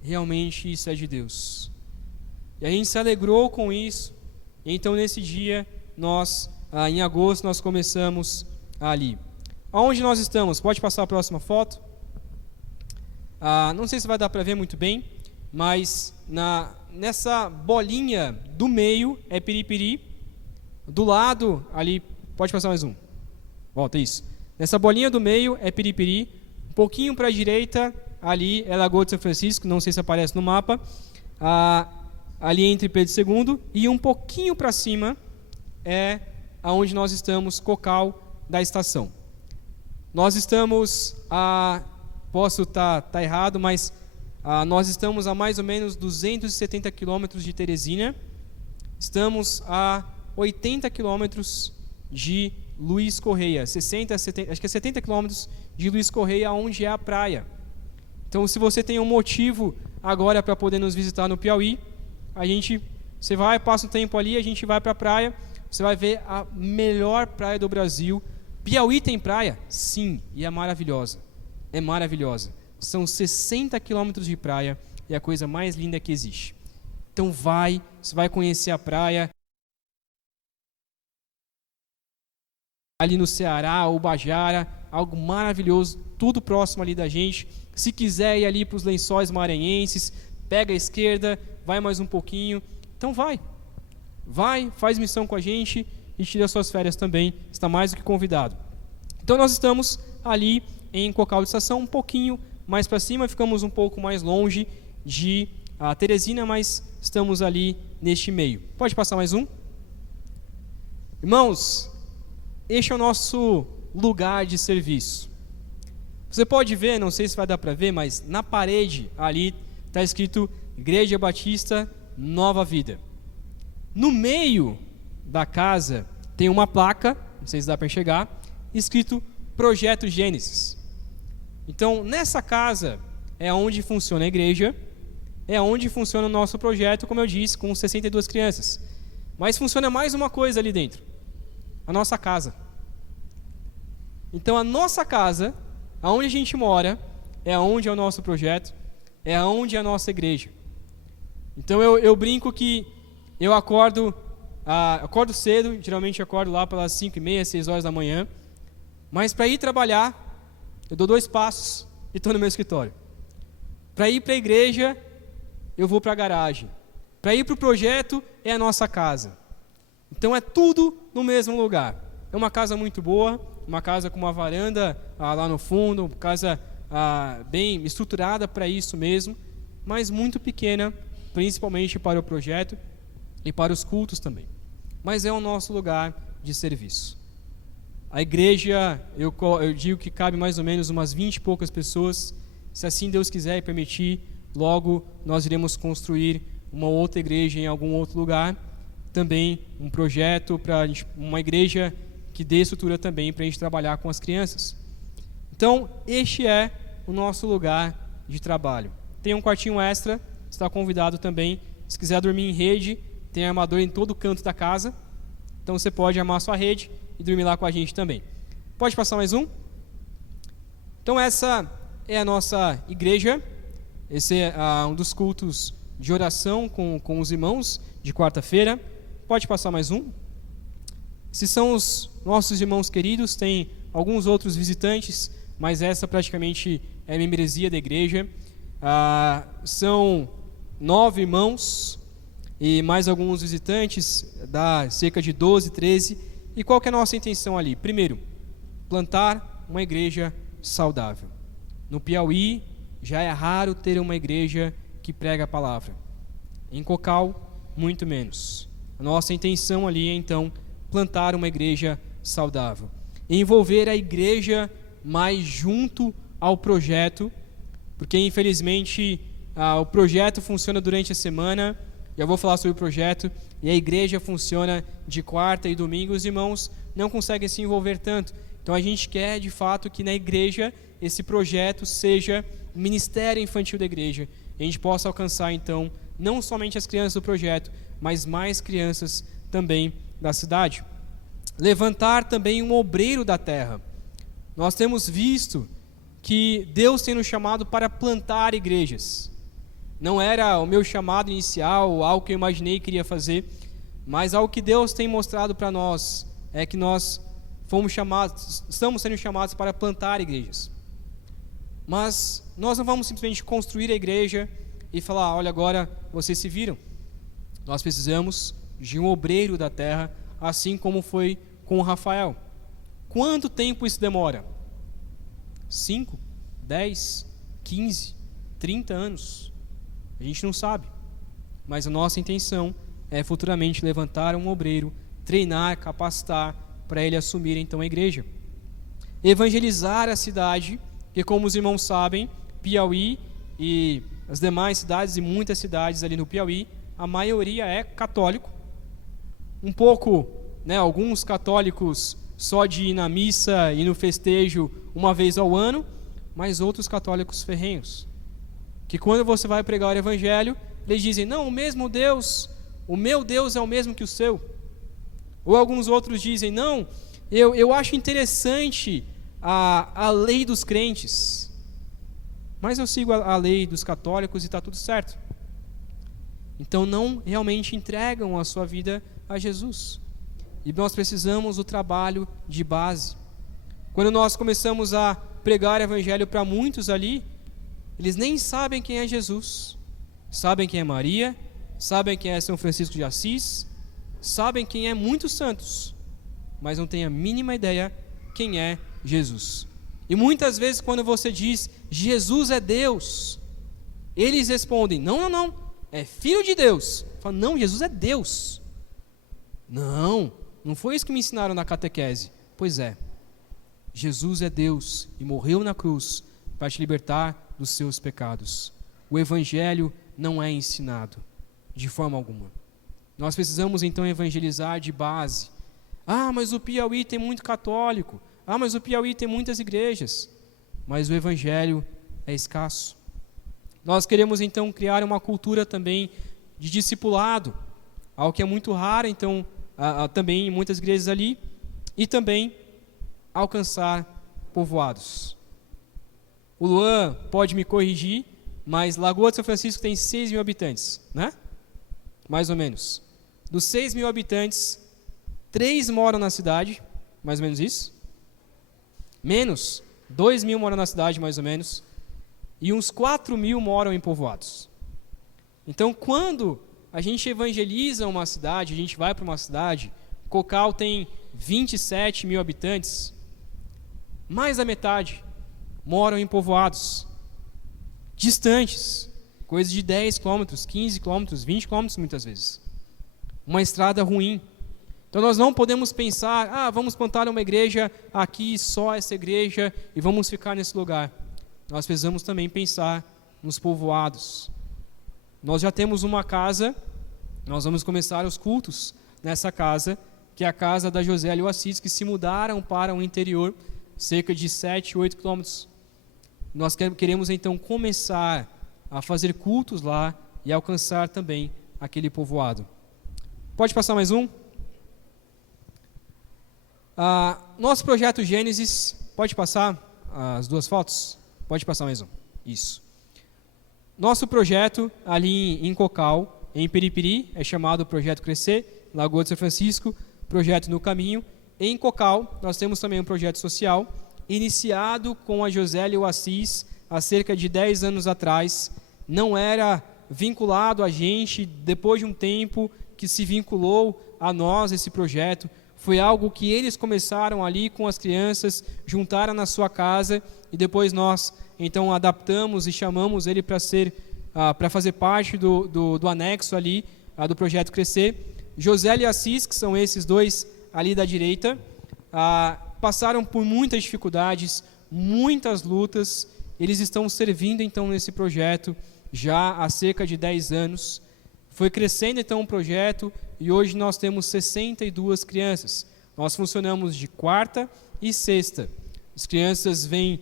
realmente isso é de Deus. E a gente se alegrou com isso. E então nesse dia, nós, em agosto, nós começamos ali. Aonde nós estamos? Pode passar a próxima foto. Não sei se vai dar para ver muito bem, mas nessa bolinha do meio é Piripiri. Do lado ali, pode passar mais um. Volta, isso. Nessa bolinha do meio é Piripiri. Um pouquinho para a direita, ali é Lagoa de São Francisco, não sei se aparece no mapa. Ali entre Pedro II. E um pouquinho para cima é aonde nós estamos, Cocal da estação. Nós estamos posso estar errado, mas nós estamos a mais ou menos 270 quilômetros de Teresina. Estamos a 80 quilômetros de Luiz Correia, 60, 70, acho que é 70 quilômetros de Luiz Correia, onde é a praia. Então, se você tem um motivo agora para poder nos visitar no Piauí, você vai, passa um tempo ali, a gente vai para a praia, você vai ver a melhor praia do Brasil. Piauí tem praia? Sim, e é maravilhosa. É maravilhosa. São 60 quilômetros de praia e é a coisa mais linda que existe. Então você vai conhecer a praia. Ali no Ceará, Ubajara, algo maravilhoso, tudo próximo ali da gente. Se quiser ir ali para os Lençóis Maranhenses, pega a esquerda, vai mais um pouquinho. Então vai, faz missão com a gente e tira suas férias também, está mais do que convidado. Então nós estamos ali em Cocal de Estação, um pouquinho mais para cima, ficamos um pouco mais longe de Teresina, mas estamos ali neste meio. Pode passar mais um? Irmãos, este é o nosso lugar de serviço. Você pode ver, não sei se vai dar para ver, mas na parede ali está escrito Igreja Batista Nova Vida. No meio da casa tem uma placa, não sei se dá para enxergar, escrito Projeto Gênesis. Então, nessa casa é onde funciona a igreja, é onde funciona o nosso projeto, como eu disse, com 62 crianças. Mas funciona mais uma coisa ali dentro, a nossa casa. Então, a nossa casa, aonde a gente mora, é onde é o nosso projeto, é onde é a nossa igreja. Então, eu brinco que eu acordo cedo, geralmente acordo lá pelas 5h30, 6 horas da manhã, mas para ir trabalhar, eu dou 2 passos e estou no meu escritório. Para ir para a igreja, eu vou para a garagem. Para ir para o projeto, é a nossa casa. Então é tudo no mesmo lugar. É uma casa muito boa, uma casa com uma varanda lá no fundo, casa bem estruturada para isso mesmo, mas muito pequena, principalmente para o projeto e para os cultos também. Mas é o nosso lugar de serviço. A igreja, eu digo que cabe mais ou menos umas 20 e poucas pessoas. Se assim Deus quiser e permitir, logo nós iremos construir uma outra igreja em algum outro lugar. Também um projeto para uma igreja que dê estrutura também para a gente trabalhar com as crianças. Então, este é o nosso lugar de trabalho. Tem um quartinho extra, está convidado também. Se quiser dormir em rede, tem armador em todo canto da casa. Então você pode armar sua rede e dormir lá com a gente também. Pode passar mais um? Então essa é a nossa igreja. Esse é um dos cultos de oração com os irmãos de quarta-feira. Pode passar mais um? Esses são os nossos irmãos queridos. Tem alguns outros visitantes, mas essa praticamente é a membresia da igreja. São 9 irmãos e mais alguns visitantes, dá cerca de 12, 13. E qual que é a nossa intenção ali? Primeiro, plantar uma igreja saudável. No Piauí, já é raro ter uma igreja que prega a palavra. Em Cocal, muito menos. A nossa intenção ali é, então, plantar uma igreja saudável. Envolver a igreja mais junto ao projeto, porque, infelizmente, o projeto funciona durante a semana. Já vou falar sobre o projeto. E a igreja funciona de quarta e domingo. Os irmãos não conseguem se envolver tanto. Então a gente quer de fato que na igreja esse projeto seja o ministério infantil da igreja. E a gente possa alcançar então não somente as crianças do projeto, mas mais crianças também da cidade. Levantar também um obreiro da terra. Nós temos visto que Deus tem nos chamado para plantar igrejas. Não era o meu chamado inicial, algo que eu imaginei que iria fazer, mas algo que Deus tem mostrado para nós é que nós estamos sendo chamados para plantar igrejas. Mas nós não vamos simplesmente construir a igreja e falar, olha, agora vocês se viram. Nós precisamos de um obreiro da terra, assim como foi com o Rafael. Quanto tempo isso demora? 5, 10, 15, 30 anos? A gente não sabe, mas a nossa intenção é futuramente levantar um obreiro, treinar, capacitar para ele assumir então a igreja. Evangelizar a cidade, que como os irmãos sabem, Piauí e as demais cidades e muitas cidades ali no Piauí, a maioria é católico. Um pouco, alguns católicos só de ir na missa e no festejo uma vez ao ano, mas outros católicos ferrenhos. Que quando você vai pregar o evangelho, eles dizem, não, o meu Deus é o mesmo que o seu. Ou alguns outros dizem, não, eu acho interessante a lei dos crentes, mas eu sigo a lei dos católicos e está tudo certo. Então não realmente entregam a sua vida a Jesus. E nós precisamos do trabalho de base. Quando nós começamos a pregar o evangelho para muitos ali, eles nem sabem quem é Jesus, sabem quem é Maria, sabem quem é São Francisco de Assis, sabem quem é muitos santos, mas não têm a mínima ideia quem é Jesus. E muitas vezes quando você diz, Jesus é Deus, eles respondem, não, é Filho de Deus. Fala, não, Jesus é Deus. Não foi isso que me ensinaram na catequese. Pois é, Jesus é Deus e morreu na cruz para te libertar dos seus pecados. O evangelho não é ensinado de forma alguma. Nós precisamos então evangelizar de base. Mas o Piauí tem muito católico. Mas o Piauí tem muitas igrejas. Mas o evangelho é escasso. Nós queremos então criar uma cultura também de discipulado, algo que é muito raro então também em muitas igrejas ali, e também alcançar povoados. O Luan pode me corrigir, mas Lagoa de São Francisco tem 6 mil habitantes, né? Mais ou menos. Dos 6 mil habitantes, 3 moram na cidade, mais ou menos isso. Menos, 2 mil moram na cidade, mais ou menos. E uns 4 mil moram em povoados. Então, quando a gente evangeliza uma cidade, a gente vai para uma cidade, Cocal tem 27 mil habitantes, mais da metade moram em povoados distantes, coisa de 10 quilômetros, 15 quilômetros, 20 quilômetros muitas vezes. Uma estrada ruim. Então nós não podemos pensar, vamos plantar uma igreja aqui, só essa igreja, e vamos ficar nesse lugar. Nós precisamos também pensar nos povoados. Nós já temos uma casa, nós vamos começar os cultos nessa casa, que é a casa da Josélia e o Assis, que se mudaram para o interior, cerca de 7, 8 quilômetros. Nós queremos então começar a fazer cultos lá e alcançar também aquele povoado. Pode passar mais um? Nosso projeto Gênesis, pode passar as duas fotos? Pode passar mais um. Isso. Nosso projeto ali em Cocal, em Piripiri, é chamado Projeto Crescer, Lagoa de São Francisco, Projeto No Caminho. Em Cocal, nós temos também um projeto social, iniciado com a Josélia e o Assis, há cerca de 10 anos atrás. Não era vinculado a gente, depois de um tempo que se vinculou a nós esse projeto. Foi algo que eles começaram ali com as crianças, juntaram na sua casa, e depois nós então adaptamos e chamamos ele para fazer parte do anexo ali, do projeto Crescer. Josélia e Assis, que são esses dois ali da direita, passaram por muitas dificuldades, muitas lutas. Eles estão servindo então nesse projeto já há cerca de 10 anos. Foi crescendo então o projeto e hoje nós temos 62 crianças. Nós funcionamos de quarta e sexta. As crianças vêm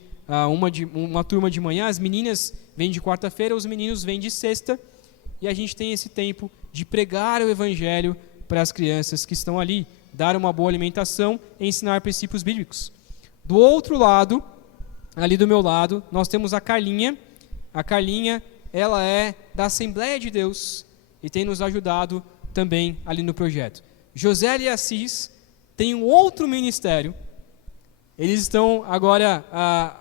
uma turma de manhã, as meninas vêm de quarta-feira, os meninos vêm de sexta, e a gente tem esse tempo de pregar o evangelho para as crianças que estão ali, dar uma boa alimentação e ensinar princípios bíblicos. Do outro lado, ali do meu lado, nós temos a Carlinha. A Carlinha, ela é da Assembleia de Deus e tem nos ajudado também ali no projeto. Josélia e Assis têm um outro ministério. Eles estão agora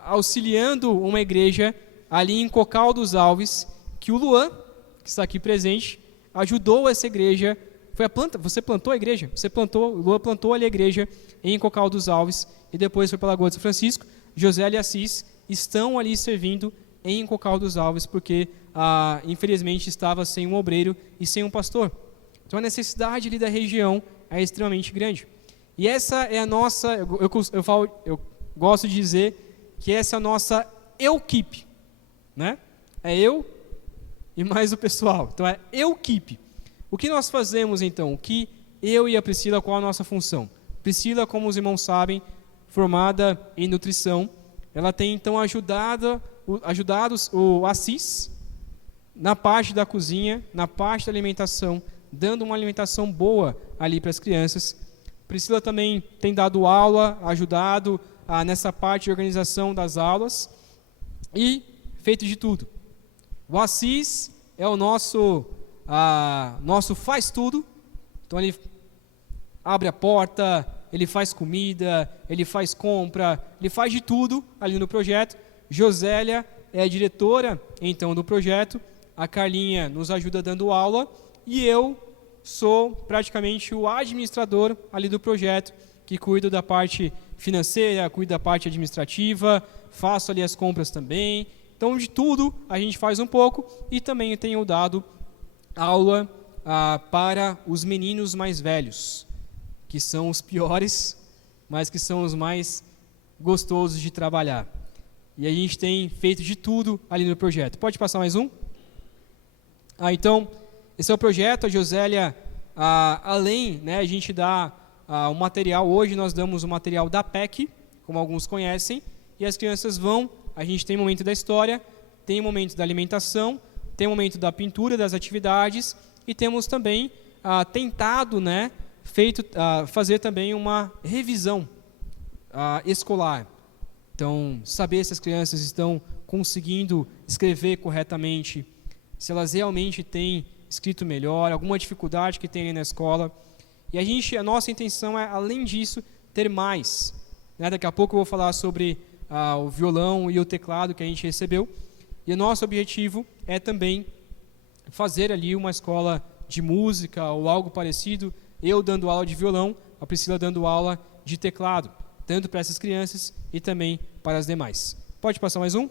auxiliando uma igreja ali em Cocal dos Alves, que o Luan, que está aqui presente, ajudou essa igreja. Você plantou a igreja? O Luan plantou ali a igreja em Cocal dos Alves e depois foi para a Lagoa de São Francisco. Josélia e Assis estão ali servindo em Cocal dos Alves, porque infelizmente estava sem um obreiro e sem um pastor. Então a necessidade ali da região é extremamente grande. E essa é a nossa, eu gosto de dizer que essa é a nossa equipe, né? É eu e mais o pessoal. Então é equipe. O que nós fazemos então? O que eu e a Priscila, qual a nossa função? Priscila, como os irmãos sabem, formada em nutrição, ela tem então ajudado o Assis na parte da cozinha, na parte da alimentação, dando uma alimentação boa ali para as crianças. Priscila também tem dado aula, ajudado nessa parte de organização das aulas e feito de tudo. O Assis é o nosso faz tudo. Então ele abre a porta, ele faz comida, ele faz compra, ele faz de tudo ali no projeto. Josélia é a diretora então do projeto, a Carlinha nos ajuda dando aula e eu sou praticamente o administrador ali do projeto, que cuido da parte financeira, cuido da parte administrativa, faço ali as compras também. Então, de tudo, a gente faz um pouco e também tenho dado aula para os meninos mais velhos, que são os piores, mas que são os mais gostosos de trabalhar. E a gente tem feito de tudo ali no projeto. Pode passar mais um? Então, esse é o projeto. A Josélia, além, né, a gente dá o material. Hoje nós damos o material da PEC, como alguns conhecem, e as crianças vão. A gente tem momento da história, tem momento da alimentação, tem momento da pintura, das atividades, e temos também tentado, né, fazer também uma revisão escolar. Então, saber se as crianças estão conseguindo escrever corretamente, se elas realmente têm escrito melhor, alguma dificuldade que tem ali na escola. E a nossa intenção é, além disso, ter mais. Né? Daqui a pouco eu vou falar sobre o violão e o teclado que a gente recebeu. E o nosso objetivo é também fazer ali uma escola de música ou algo parecido, eu dando aula de violão, a Priscila dando aula de teclado, tanto para essas crianças e também para as demais. Pode passar mais um?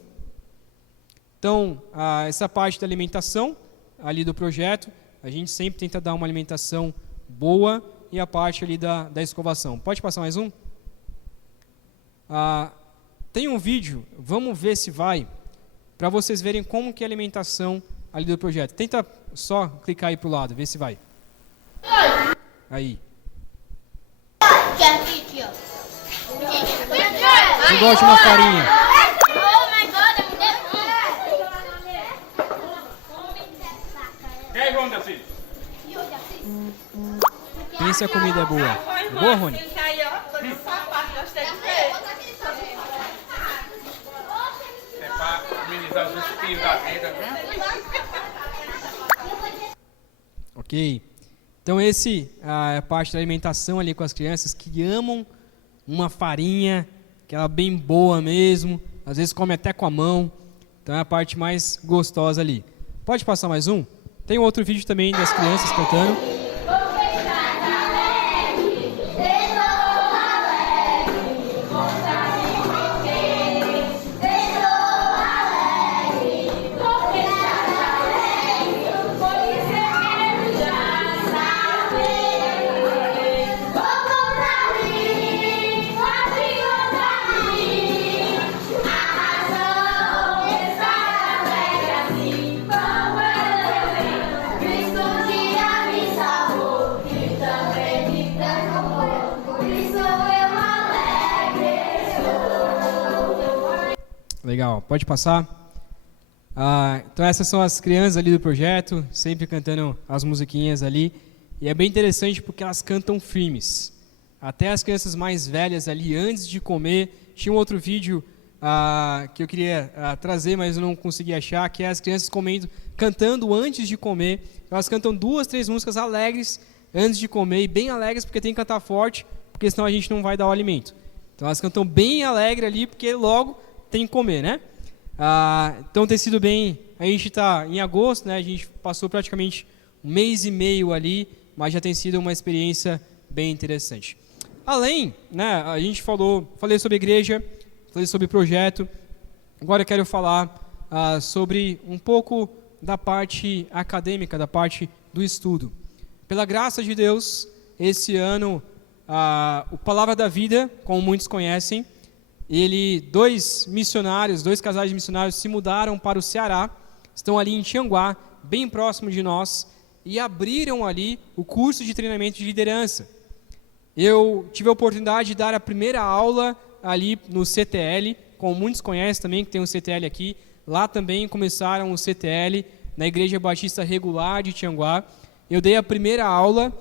Então, essa parte da alimentação ali do projeto, a gente sempre tenta dar uma alimentação boa e a parte ali da escovação. Pode passar mais um? Tem um vídeo, vamos ver se vai, para vocês verem como que é a alimentação ali do projeto. Tenta só clicar aí pro lado, ver se vai. Aí. Eu gosto de uma farinha. Pensa se a comida é boa. É boa, Rony? É para amenizar os espinhos da vida, né? Ok. Então esse é a parte da alimentação ali com as crianças que amam uma farinha, aquela bem boa mesmo, às vezes come até com a mão, então é a parte mais gostosa ali. Pode passar mais um? Tem outro vídeo também das crianças cantando. Legal, pode passar. Então essas são as crianças ali do projeto, sempre cantando as musiquinhas ali. E é bem interessante porque elas cantam firmes. Até as crianças mais velhas ali, antes de comer. Tinha um outro vídeo que eu queria trazer, mas eu não consegui achar, que é as crianças cantando antes de comer. Elas cantam 2, 3 músicas alegres antes de comer, e bem alegres porque tem que cantar forte, porque senão a gente não vai dar o alimento. Então elas cantam bem alegre ali, porque logo tem que comer, né? Então tem sido bem. A gente está em agosto, né? A gente passou praticamente 1 mês e meio ali, mas já tem sido uma experiência bem interessante. Além, né? A gente falei sobre igreja, falei sobre projeto. Agora eu quero falar sobre um pouco da parte acadêmica, da parte do estudo. Pela graça de Deus, esse ano o Palavra da Vida, como muitos conhecem, dois casais de missionários se mudaram para o Ceará, estão ali em Tianguá, bem próximo de nós, e abriram ali o curso de treinamento de liderança. Eu tive a oportunidade de dar a primeira aula ali no CTL, como muitos conhecem também, que tem um CTL aqui. Lá também começaram o CTL, na Igreja Batista Regular de Tianguá. Eu dei a primeira aula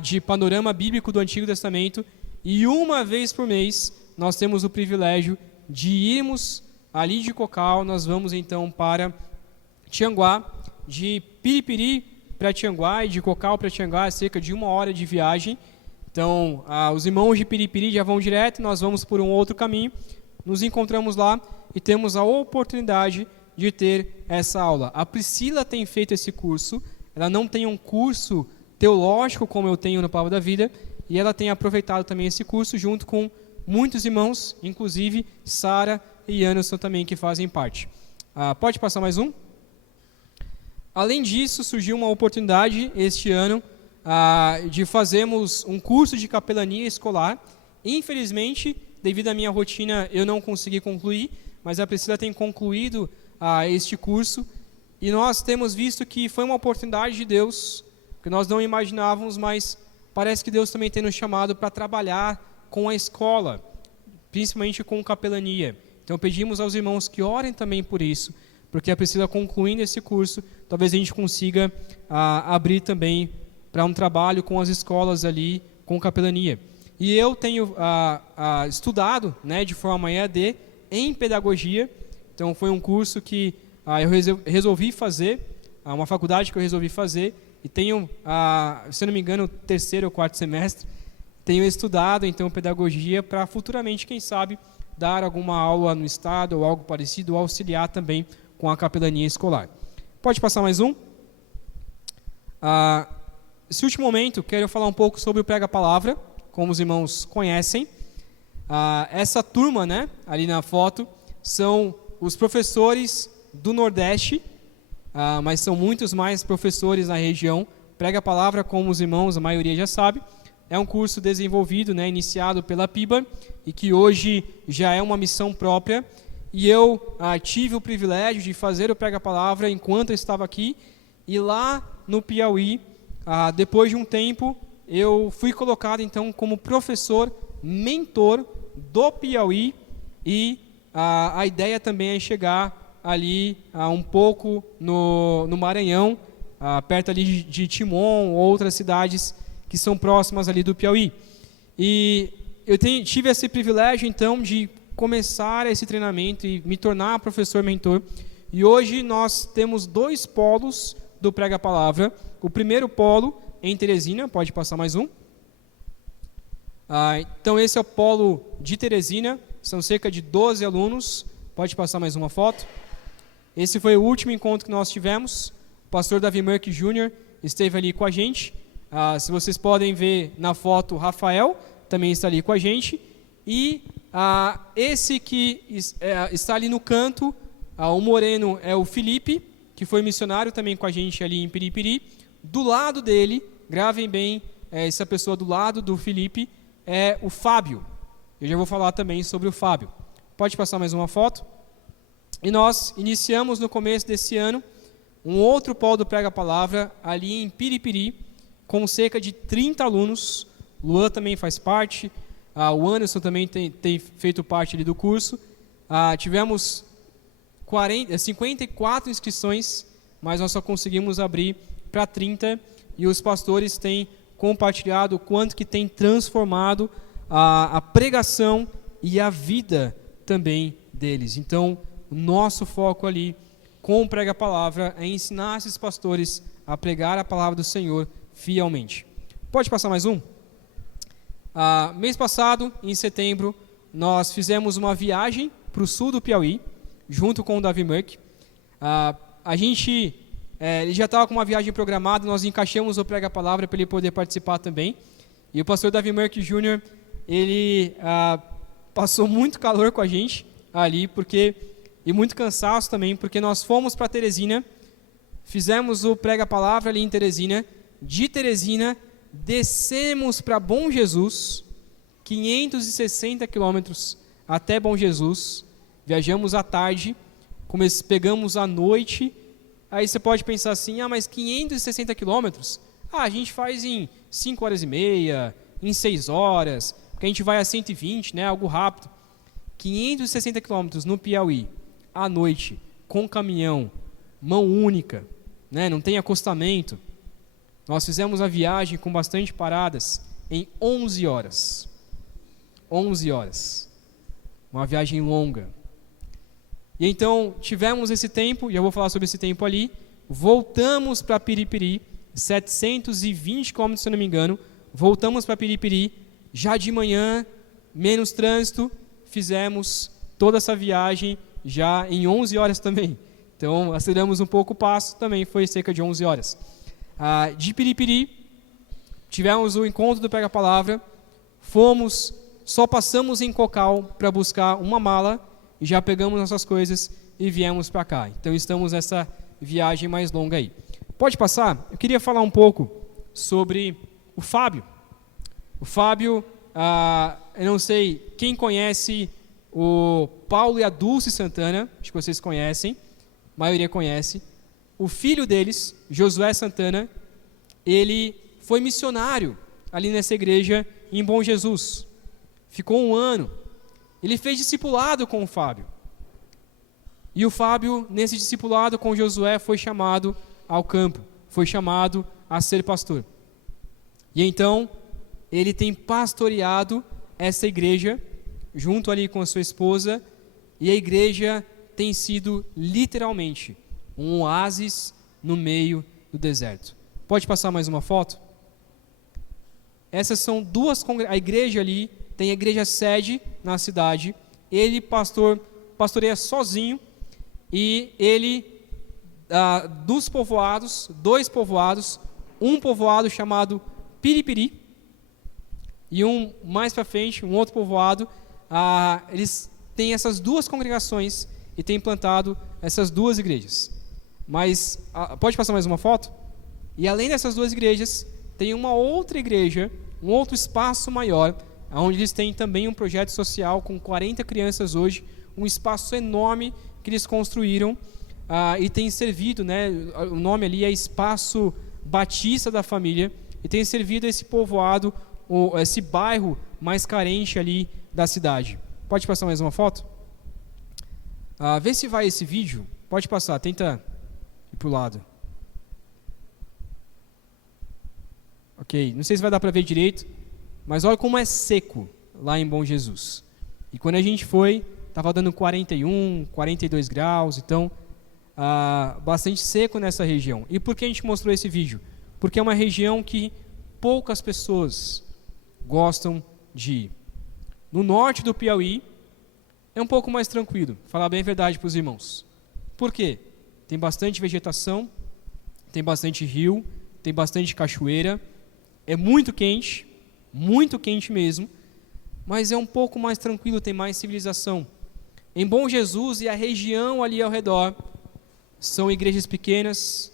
de panorama bíblico do Antigo Testamento, e uma vez por mês nós temos o privilégio de irmos ali de Cocal, nós vamos então para Tianguá, de Piripiri para Tianguá e de Cocal para Tianguá, cerca de 1 hora de viagem. Então, os irmãos de Piripiri já vão direto, nós vamos por um outro caminho, nos encontramos lá e temos a oportunidade de ter essa aula. A Priscila tem feito esse curso, ela não tem um curso teológico como eu tenho no Palavra da Vida, e ela tem aproveitado também esse curso junto com muitos irmãos, inclusive Sara e Anderson também, que fazem parte. Pode passar mais um? Além disso, surgiu uma oportunidade este ano de fazermos um curso de capelania escolar. Infelizmente, devido à minha rotina, eu não consegui concluir, mas a Priscila tem concluído este curso, e nós temos visto que foi uma oportunidade de Deus, que nós não imaginávamos, mas parece que Deus também tem nos chamado para trabalhar com a escola, principalmente com capelania. Então pedimos aos irmãos que orem também por isso, porque a Priscila concluindo esse curso, talvez a gente consiga abrir também para um trabalho com as escolas ali, com capelania. E eu tenho estudado, né, de forma EAD em pedagogia, então foi um curso que eu resolvi fazer, uma faculdade que eu resolvi fazer, e tenho, se não me engano, 3º ou 4º semestre, tenho estudado então pedagogia para futuramente, quem sabe, dar alguma aula no estado ou algo parecido, ou auxiliar também com a capelania escolar. Pode passar mais um? Nesse último momento, quero falar um pouco sobre o Prega Palavra, como os irmãos conhecem. Essa turma, né, ali na foto, são os professores do Nordeste, mas são muitos mais professores na região. Prega a palavra, como os irmãos, a maioria já sabe. É um curso desenvolvido, né, iniciado pela PIBA, e que hoje já é uma missão própria. E eu tive o privilégio de fazer o Prega a Palavra enquanto eu estava aqui. E lá no Piauí, depois de um tempo, eu fui colocado então como professor, mentor do Piauí. E a ideia também é chegar ali um pouco no Maranhão, perto ali de Timon, outras cidades que são próximas ali do Piauí. E eu tive esse privilégio então de começar esse treinamento e me tornar professor mentor. E hoje nós temos 2 polos do Prega a Palavra. O primeiro polo em Teresina, pode passar mais um. Então esse é o polo de Teresina, são cerca de 12 alunos. Pode passar mais uma foto. Esse foi o último encontro que nós tivemos. O pastor Davi Merck Jr. esteve ali com a gente. Se vocês podem ver na foto, Rafael também está ali com a gente. E esse que está ali no canto, o moreno, é o Felipe, que foi missionário também com a gente ali em Piripiri. Do lado dele, gravem bem, essa pessoa do lado do Felipe é o Fábio. Eu já vou falar também sobre o Fábio. Pode passar mais uma foto. E nós iniciamos no começo desse ano um outro polo do Prega a Palavra ali em Piripiri, com cerca de 30 alunos. Luan também faz parte, o Anderson também tem feito parte ali do curso. Tivemos 54 inscrições, mas nós só conseguimos abrir para 30, e os pastores têm compartilhado o quanto que tem transformado a pregação e a vida também deles. Então, o nosso foco ali com o Prega a Palavra é ensinar esses pastores a pregar a palavra do Senhor fielmente. Pode passar mais um? Mês passado, em setembro, nós fizemos uma viagem para o sul do Piauí, junto com o Davi Merck. Ele já estava com uma viagem programada, nós encaixamos o Prega a Palavra para ele poder participar também. E o pastor Davi Merck Jr., ele passou muito calor com a gente ali, e muito cansaço também, porque nós fomos para Teresina, fizemos o Prega a Palavra ali em Teresina. De Teresina, descemos para Bom Jesus, 560 quilômetros até Bom Jesus. Viajamos à tarde, pegamos à noite. Aí você pode pensar assim, mas 560 quilômetros? A gente faz em 5 horas e meia, em 6 horas, porque a gente vai a 120, né, algo rápido. 560 quilômetros no Piauí, à noite, com caminhão, mão única, né, não tem acostamento. Nós fizemos a viagem com bastante paradas em 11 horas. 11 horas. Uma viagem longa. E então, tivemos esse tempo, e eu vou falar sobre esse tempo ali. Voltamos para Piripiri, 720 km, se eu não me engano. Voltamos para Piripiri, já de manhã, menos trânsito. Fizemos toda essa viagem já em 11 horas também. Então, aceleramos um pouco o passo, também foi cerca de 11 horas. De Piripiri, tivemos o encontro do Prega a Palavra, só passamos em Cocal para buscar uma mala, e já pegamos nossas coisas e viemos para cá. Então estamos nessa viagem mais longa aí. Pode passar? Eu queria falar um pouco sobre o Fábio. O Fábio, eu não sei quem conhece o Paulo e a Dulce Santana, acho que vocês conhecem, a maioria conhece. O filho deles, Josué Santana, ele foi missionário ali nessa igreja em Bom Jesus. Ficou 1 ano. Ele fez discipulado com o Fábio. E o Fábio, nesse discipulado com Josué, foi chamado ao campo. Foi chamado a ser pastor. E então, ele tem pastoreado essa igreja, junto ali com a sua esposa. E a igreja tem sido, literalmente, um oásis no meio do deserto. Pode passar mais uma foto? Essas são a igreja ali, tem a igreja sede na cidade. Ele pastoreia sozinho, e ele, dos povoados, 2 povoados, um povoado chamado Piripiri, e mais para frente, um outro povoado, eles tem essas duas congregações e tem plantado essas duas igrejas. Mas, pode passar mais uma foto? E além dessas duas igrejas, tem uma outra igreja, um outro espaço maior, onde eles têm também um projeto social com 40 crianças hoje, um espaço enorme que eles construíram e tem servido, né, o nome ali é Espaço Batista da Família, e tem servido esse povoado, esse bairro mais carente ali da cidade. Pode passar mais uma foto? Vê se vai esse vídeo. Pode passar, tenta ir para o lado. Ok, não sei se vai dar para ver direito, mas olha como é seco lá em Bom Jesus. E quando a gente foi, estava dando 41, 42 graus, então bastante seco nessa região. E por que a gente mostrou esse vídeo? Porque é uma região que poucas pessoas gostam de ir. No norte do Piauí é um pouco mais tranquilo, falar bem a verdade para os irmãos. Por quê? Tem bastante vegetação, tem bastante rio, tem bastante cachoeira, é muito quente mesmo, mas é um pouco mais tranquilo, tem mais civilização. Em Bom Jesus e a região ali ao redor, são igrejas pequenas,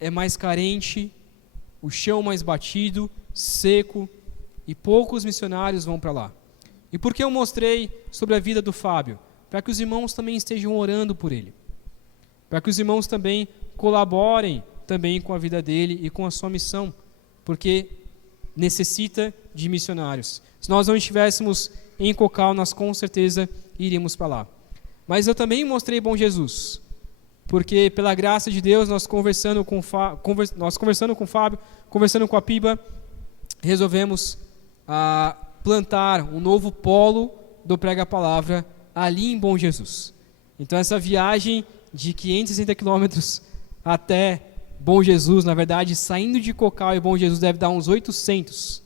é mais carente, o chão mais batido, seco, e poucos missionários vão para lá. E por que eu mostrei sobre a vida do Fábio? Para que os irmãos também estejam orando por ele. Para que os irmãos também colaborem também com a vida dele e com a sua missão, porque necessita de missionários. Se nós não estivéssemos em Cocal, nós com certeza iríamos para lá. Mas eu também mostrei Bom Jesus, porque pela graça de Deus, nós conversando com o Fábio, conversando com a Piba, resolvemos plantar um novo polo do Prega a Palavra ali em Bom Jesus. Então essa viagem de 560 quilômetros até Bom Jesus, na verdade, saindo de Cocal e Bom Jesus deve dar uns 800.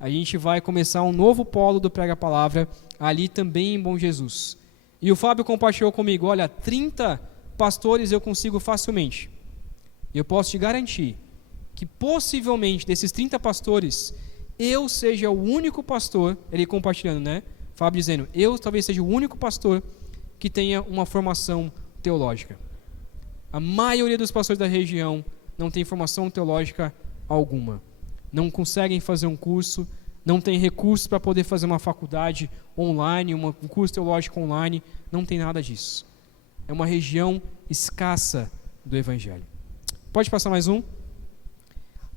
A gente vai começar um novo polo do Prega a Palavra ali também em Bom Jesus. E o Fábio compartilhou comigo, olha, 30 pastores eu consigo facilmente. Eu posso te garantir que possivelmente desses 30 pastores, eu seja o único pastor, ele compartilhando, né? Fábio dizendo, eu talvez seja o único pastor que tenha uma formação teológica. A maioria dos pastores da região não tem formação teológica alguma. Não conseguem fazer um curso, não tem recursos para poder fazer uma faculdade online, um curso teológico online, não tem nada disso. É uma região escassa do Evangelho. Pode passar mais um?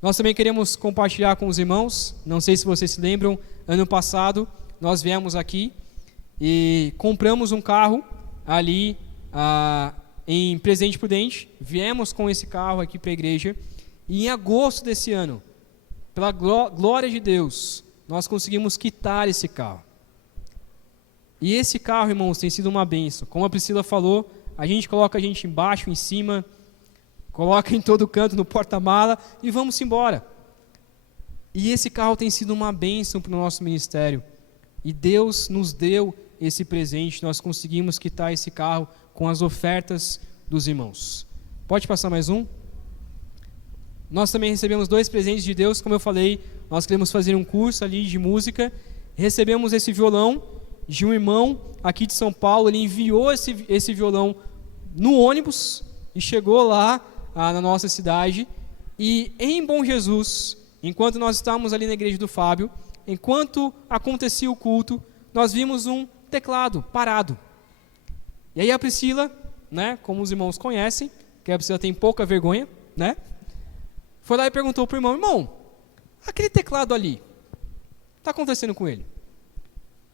Nós também queremos compartilhar com os irmãos, não sei se vocês se lembram, ano passado nós viemos aqui e compramos um carro ali em Presidente Prudente, viemos com esse carro aqui para a igreja e em agosto desse ano, pela glória de Deus, nós conseguimos quitar esse carro. E esse carro, irmãos, tem sido uma bênção. Como a Priscila falou, a gente coloca a gente embaixo, em cima, coloca em todo canto no porta-mala e vamos embora. E esse carro tem sido uma bênção para o nosso ministério. E Deus nos deu esse presente, nós conseguimos quitar esse carro com as ofertas dos irmãos. Pode passar mais um? Nós também recebemos 2 presentes de Deus, como eu falei, nós queremos fazer um curso ali de música, recebemos esse violão de um irmão aqui de São Paulo, ele enviou esse violão no ônibus e chegou lá na nossa cidade, e em Bom Jesus, enquanto nós estávamos ali na igreja do Fábio, enquanto acontecia o culto, nós vimos um teclado parado. E aí a Priscila, né, como os irmãos conhecem, que a Priscila tem pouca vergonha, né, foi lá e perguntou para o irmão, aquele teclado ali, está acontecendo com ele?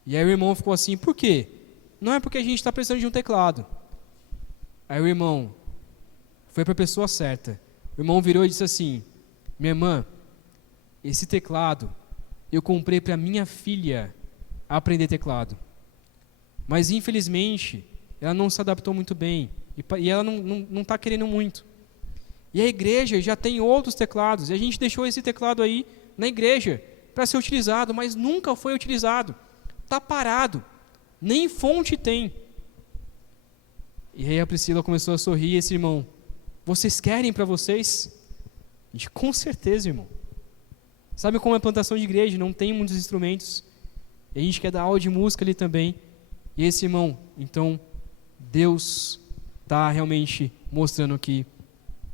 E aí o irmão ficou assim, por quê? Não é porque a gente está precisando de um teclado. Aí o irmão foi para a pessoa certa. O irmão virou e disse assim, minha irmã, esse teclado eu comprei para minha filha aprender teclado. Mas infelizmente ela não se adaptou muito bem e ela não está querendo muito. E a igreja já tem outros teclados, e a gente deixou esse teclado aí na igreja para ser utilizado, mas nunca foi utilizado. Está parado, nem fonte tem. E aí a Priscila começou a sorrir, esse irmão, vocês querem para vocês? A gente, com certeza, irmão. Sabe como é a plantação de igreja, não tem muitos instrumentos, e a gente quer dar aula de música ali também. E esse irmão, então, Deus está realmente mostrando que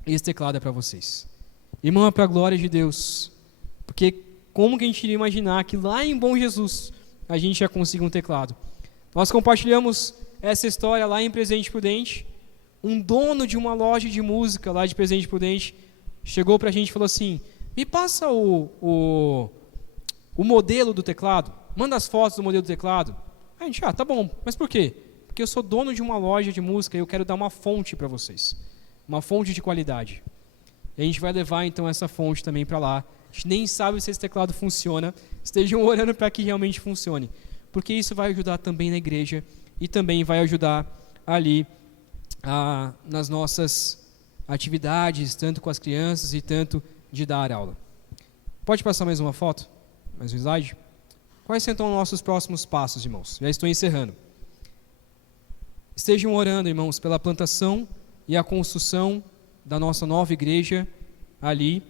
esse teclado é para vocês. Irmão, é para a glória de Deus. Porque como que a gente iria imaginar que lá em Bom Jesus a gente já consiga um teclado? Nós compartilhamos essa história lá em Presidente Prudente. Um dono de uma loja de música lá de Presidente Prudente chegou para a gente e falou assim: me passa o modelo do teclado, manda as fotos do modelo do teclado. A gente, tá bom, mas por quê? Porque eu sou dono de uma loja de música e eu quero dar uma fonte para vocês, uma fonte de qualidade. E a gente vai levar então essa fonte também para lá. A gente nem sabe se esse teclado funciona, estejam orando para que realmente funcione, porque isso vai ajudar também na igreja e também vai ajudar ali nas nossas atividades, tanto com as crianças e tanto de dar aula. Pode passar mais uma foto? Mais um slide? Quais são então os nossos próximos passos, irmãos? Já estou encerrando. Estejam orando, irmãos, pela plantação e a construção da nossa nova igreja ali.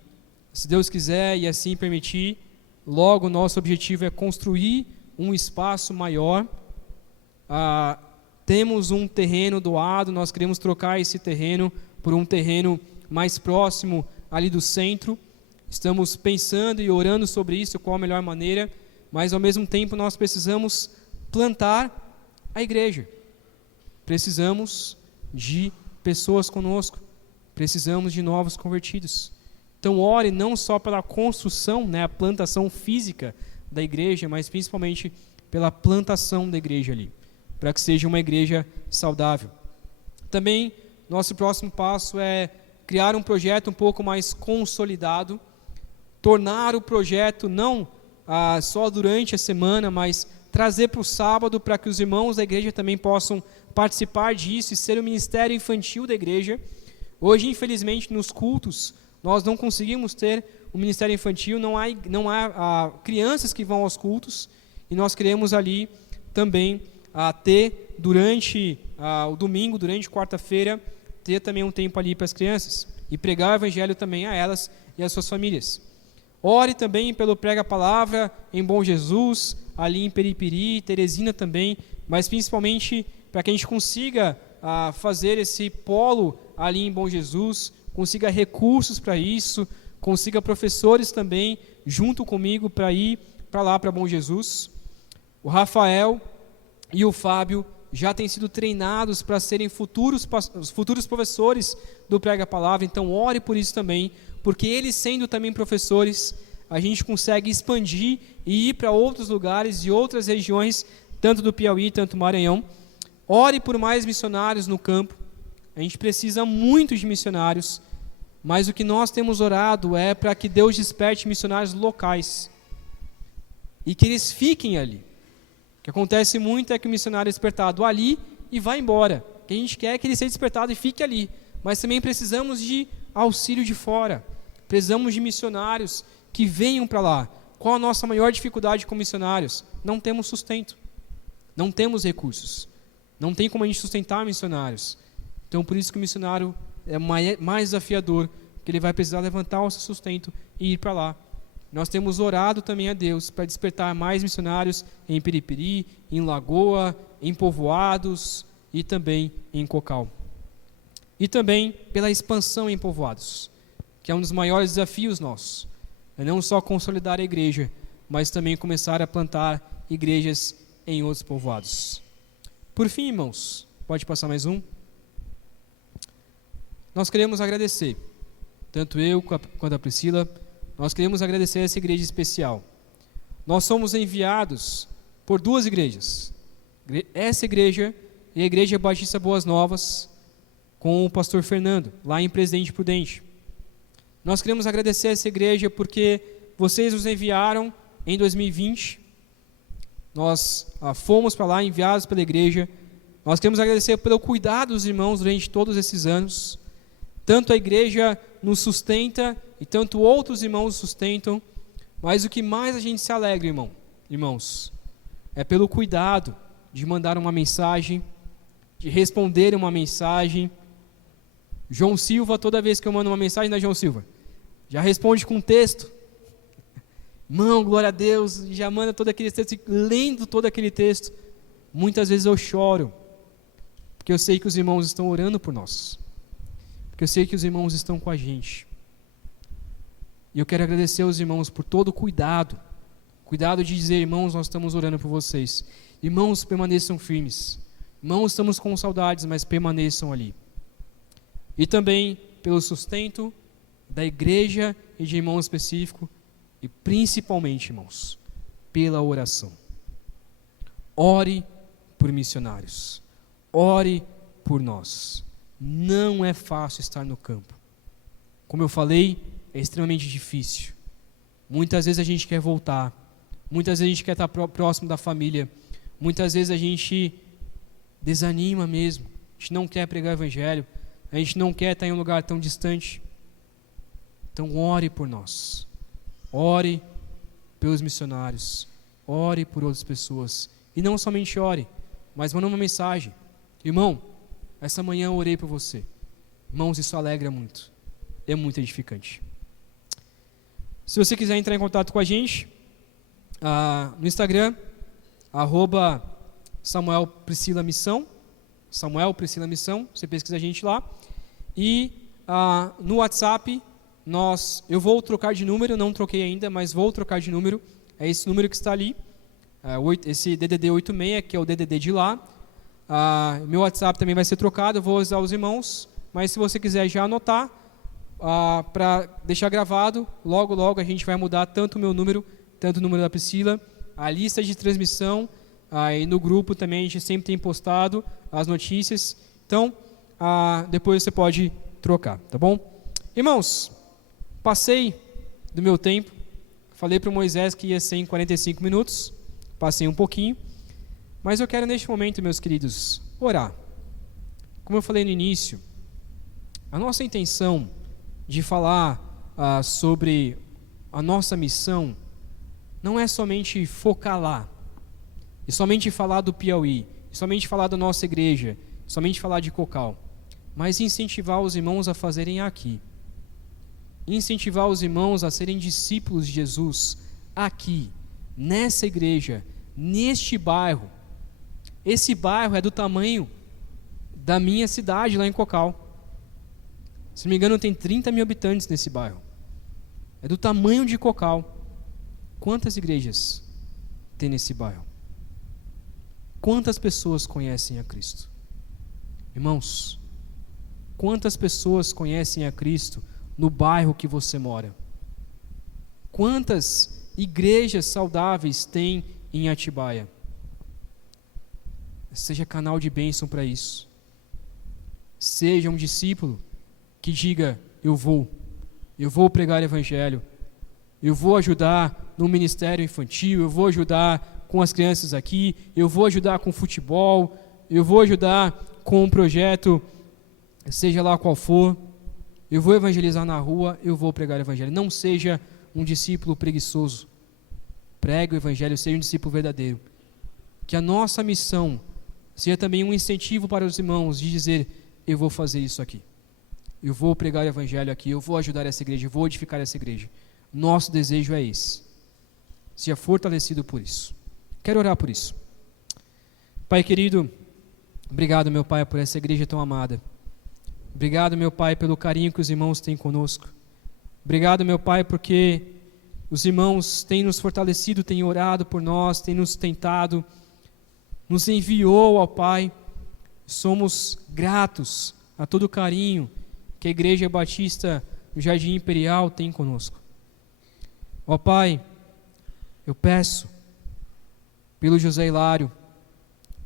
Se Deus quiser e assim permitir, logo o nosso objetivo é construir um espaço maior. Temos um terreno doado, nós queremos trocar esse terreno por um terreno mais próximo ali do centro. Estamos pensando e orando sobre isso, qual a melhor maneira, mas ao mesmo tempo nós precisamos plantar a igreja. Precisamos de pessoas conosco, precisamos de novos convertidos. Então ore não só pela construção, a plantação física da igreja, mas principalmente pela plantação da igreja ali, para que seja uma igreja saudável. Também, nosso próximo passo é criar um projeto um pouco mais consolidado, tornar o projeto não só durante a semana, mas trazer para o sábado para que os irmãos da igreja também possam participar disso e ser o ministério infantil da igreja. Hoje, infelizmente, nos cultos, nós não conseguimos ter o ministério infantil, não há crianças que vão aos cultos, e nós queremos ali também ter durante o domingo, durante quarta-feira, ter também um tempo ali para as crianças e pregar o evangelho também a elas e às suas famílias. Ore também pelo Prega a Palavra em Bom Jesus, ali em Peripiri, Teresina também, mas principalmente para que a gente consiga fazer esse polo ali em Bom Jesus, consiga recursos para isso, consiga professores também junto comigo para ir para lá, para Bom Jesus. O Rafael e o Fábio já têm sido treinados para serem os futuros professores do Prega a Palavra, então ore por isso também, porque eles sendo também professores, a gente consegue expandir e ir para outros lugares e outras regiões, tanto do Piauí, tanto do Maranhão. Ore por mais missionários no campo, a gente precisa muito de missionários, mas o que nós temos orado é para que Deus desperte missionários locais e que eles fiquem ali. O que acontece muito é que o missionário é despertado ali e vai embora. O que a gente quer é que ele seja despertado e fique ali, mas também precisamos de auxílio de fora, precisamos de missionários que venham para lá. Qual a nossa maior dificuldade com missionários? Não temos sustento, não temos recursos, não tem como a gente sustentar missionários. Então por isso que o missionário é mais desafiador, porque ele vai precisar levantar o seu sustento e ir para lá. Nós temos orado também a Deus para despertar mais missionários em Peripiri, em Lagoa, em povoados e também em Cocal. E também pela expansão em povoados, que é um dos maiores desafios nossos. É não só consolidar a igreja, mas também começar a plantar igrejas em outros povoados. Por fim, irmãos, pode passar mais um? Nós queremos agradecer, tanto eu quanto a Priscila, nós queremos agradecer essa igreja especial. Nós somos enviados por duas igrejas. Essa igreja e a Igreja Batista Boas Novas, com o pastor Fernando, lá em Presidente Prudente. Nós queremos agradecer essa igreja porque vocês nos enviaram em 2020. Nós fomos para lá, enviados pela igreja. Nós queremos agradecer pelo cuidado dos irmãos durante todos esses anos. Tanto a igreja nos sustenta e tanto outros irmãos nos sustentam, mas o que mais a gente se alegra, irmãos, é pelo cuidado de mandar uma mensagem, de responder uma mensagem. João Silva, toda vez que eu mando uma mensagem, João Silva, já responde com texto. Irmão, glória a Deus, já manda todo aquele texto, lendo todo aquele texto. Muitas vezes eu choro, porque eu sei que os irmãos estão orando por nós, porque eu sei que os irmãos estão com a gente. E eu quero agradecer aos irmãos por todo o cuidado de dizer: irmãos, nós estamos orando por vocês. Irmãos, permaneçam firmes. Irmãos, estamos com saudades, mas permaneçam ali. E também pelo sustento da igreja e de irmão específico, e principalmente, irmãos, pela oração. Ore por missionários. Ore por nós. Não é fácil estar no campo. Como eu falei, é extremamente difícil. Muitas vezes a gente quer voltar. Muitas vezes a gente quer estar próximo da família. Muitas vezes a gente desanima mesmo. A gente não quer pregar o evangelho. A gente não quer estar em um lugar tão distante. Então ore por nós. Ore pelos missionários. Ore por outras pessoas. E não somente ore, mas manda uma mensagem: irmão, essa manhã eu orei por você. Irmãos, isso alegra muito. É muito edificante. Se você quiser entrar em contato com a gente, no Instagram, @Samuel Priscila Missão, Samuel Priscila Missão, você pesquisa a gente lá. E no WhatsApp, eu vou trocar de número, não troquei ainda, mas vou trocar de número. É esse número que está ali, esse DDD 86, que é o DDD de lá. Meu WhatsApp também vai ser trocado, eu vou usar os irmãos, mas se você quiser já anotar, para deixar gravado, logo a gente vai mudar tanto o meu número, tanto o número da Priscila, a lista de transmissão, e no grupo também a gente sempre tem postado as notícias. Então, depois você pode trocar, tá bom? Irmãos, passei do meu tempo, falei para o Moisés que ia ser em 45 minutos, passei um pouquinho, mas eu quero neste momento, meus queridos, orar. Como eu falei no início, a nossa intenção de falar sobre a nossa missão não é somente focar lá, e somente falar do Piauí, e somente falar da nossa igreja, e somente falar de Cocal, mas incentivar os irmãos a fazerem aqui. Incentivar os irmãos a serem discípulos de Jesus aqui, nessa igreja, neste bairro. Esse bairro é do tamanho da minha cidade lá em Cocal. Se não me engano, tem 30 mil habitantes nesse bairro. É do tamanho de Cocal. Quantas igrejas tem nesse bairro? Quantas pessoas conhecem a Cristo? Irmãos, quantas pessoas conhecem a Cristo no bairro que você mora? Quantas igrejas saudáveis tem em Atibaia? Seja canal de bênção para isso. Seja um discípulo que diga: eu vou pregar o evangelho, eu vou ajudar no ministério infantil, eu vou ajudar com as crianças aqui, eu vou ajudar com futebol, eu vou ajudar com um projeto, seja lá qual for, eu vou evangelizar na rua, eu vou pregar o evangelho. Não seja um discípulo preguiçoso. Pregue o evangelho, seja um discípulo verdadeiro. Que a nossa missão seja também um incentivo para os irmãos de dizer: eu vou fazer isso aqui. Eu vou pregar o evangelho aqui, eu vou ajudar essa igreja, eu vou edificar essa igreja. Nosso desejo é esse. Seja fortalecido por isso. Quero orar por isso. Pai querido, obrigado, meu Pai, por essa igreja tão amada. Obrigado, meu Pai, pelo carinho que os irmãos têm conosco. Obrigado, meu Pai, porque os irmãos têm nos fortalecido, têm orado por nós, têm nos tentado, nos enviou ao Pai. Somos gratos a todo o carinho que a Igreja Batista do Jardim Imperial tem conosco. Ó Pai, eu peço pelo José Hilário,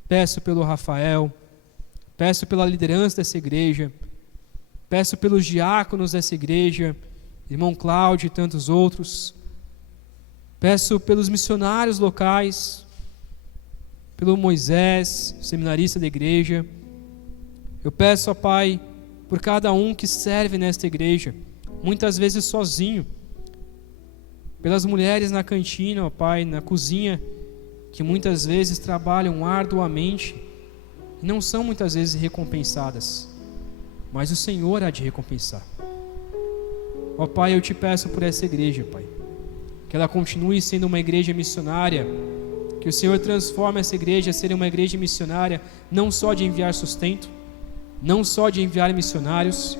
peço pelo Rafael, peço pela liderança dessa igreja, peço pelos diáconos dessa igreja, irmão Cláudio e tantos outros, peço pelos missionários locais, pelo Moisés, seminarista da igreja. Eu peço, ó Pai, por cada um que serve nesta igreja, muitas vezes sozinho, pelas mulheres na cantina, ó Pai, na cozinha, que muitas vezes trabalham arduamente e não são muitas vezes recompensadas, mas o Senhor há de recompensar. Ó Pai, eu te peço por essa igreja, Pai, que ela continue sendo uma igreja missionária, Que o Senhor transforme essa igreja a ser uma igreja missionária, não só de enviar sustento, não só de enviar missionários,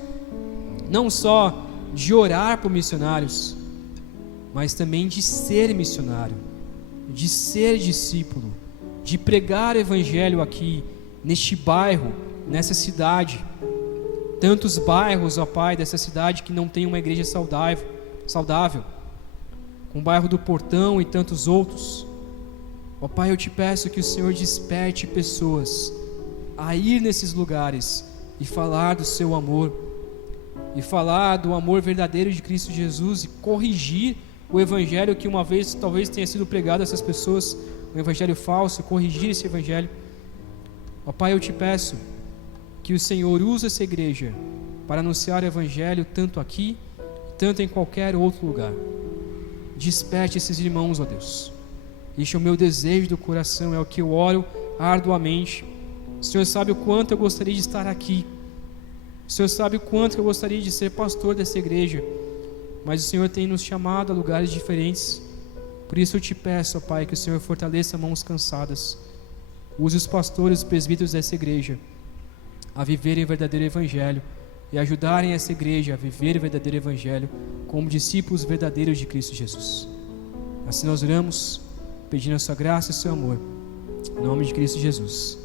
não só de orar por missionários, mas também de ser missionário, de ser discípulo, de pregar o evangelho aqui, neste bairro, nessa cidade. Tantos bairros, ó Pai, dessa cidade que não tem uma igreja saudável, com o bairro do Portão e tantos outros. Ó Pai, eu te peço que o Senhor desperte pessoas a ir nesses lugares e falar do seu amor, e falar do amor verdadeiro de Cristo Jesus, e corrigir o evangelho que uma vez talvez tenha sido pregado a essas pessoas, um evangelho falso, corrigir esse evangelho. Ó Pai, eu te peço que o Senhor use essa igreja para anunciar o evangelho tanto aqui, tanto em qualquer outro lugar. Desperte esses irmãos, ó Deus. Este é o meu desejo do coração, é o que eu oro arduamente. O Senhor sabe o quanto eu gostaria de estar aqui. O Senhor sabe o quanto eu gostaria de ser pastor dessa igreja. Mas o Senhor tem nos chamado a lugares diferentes. Por isso eu te peço, ó Pai, que o Senhor fortaleça mãos cansadas. Use os pastores, os presbíteros dessa igreja a viverem o verdadeiro evangelho e ajudarem essa igreja a viver o verdadeiro evangelho como discípulos verdadeiros de Cristo Jesus. Assim nós oramos, pedindo a sua graça e o seu amor. Em nome de Cristo Jesus.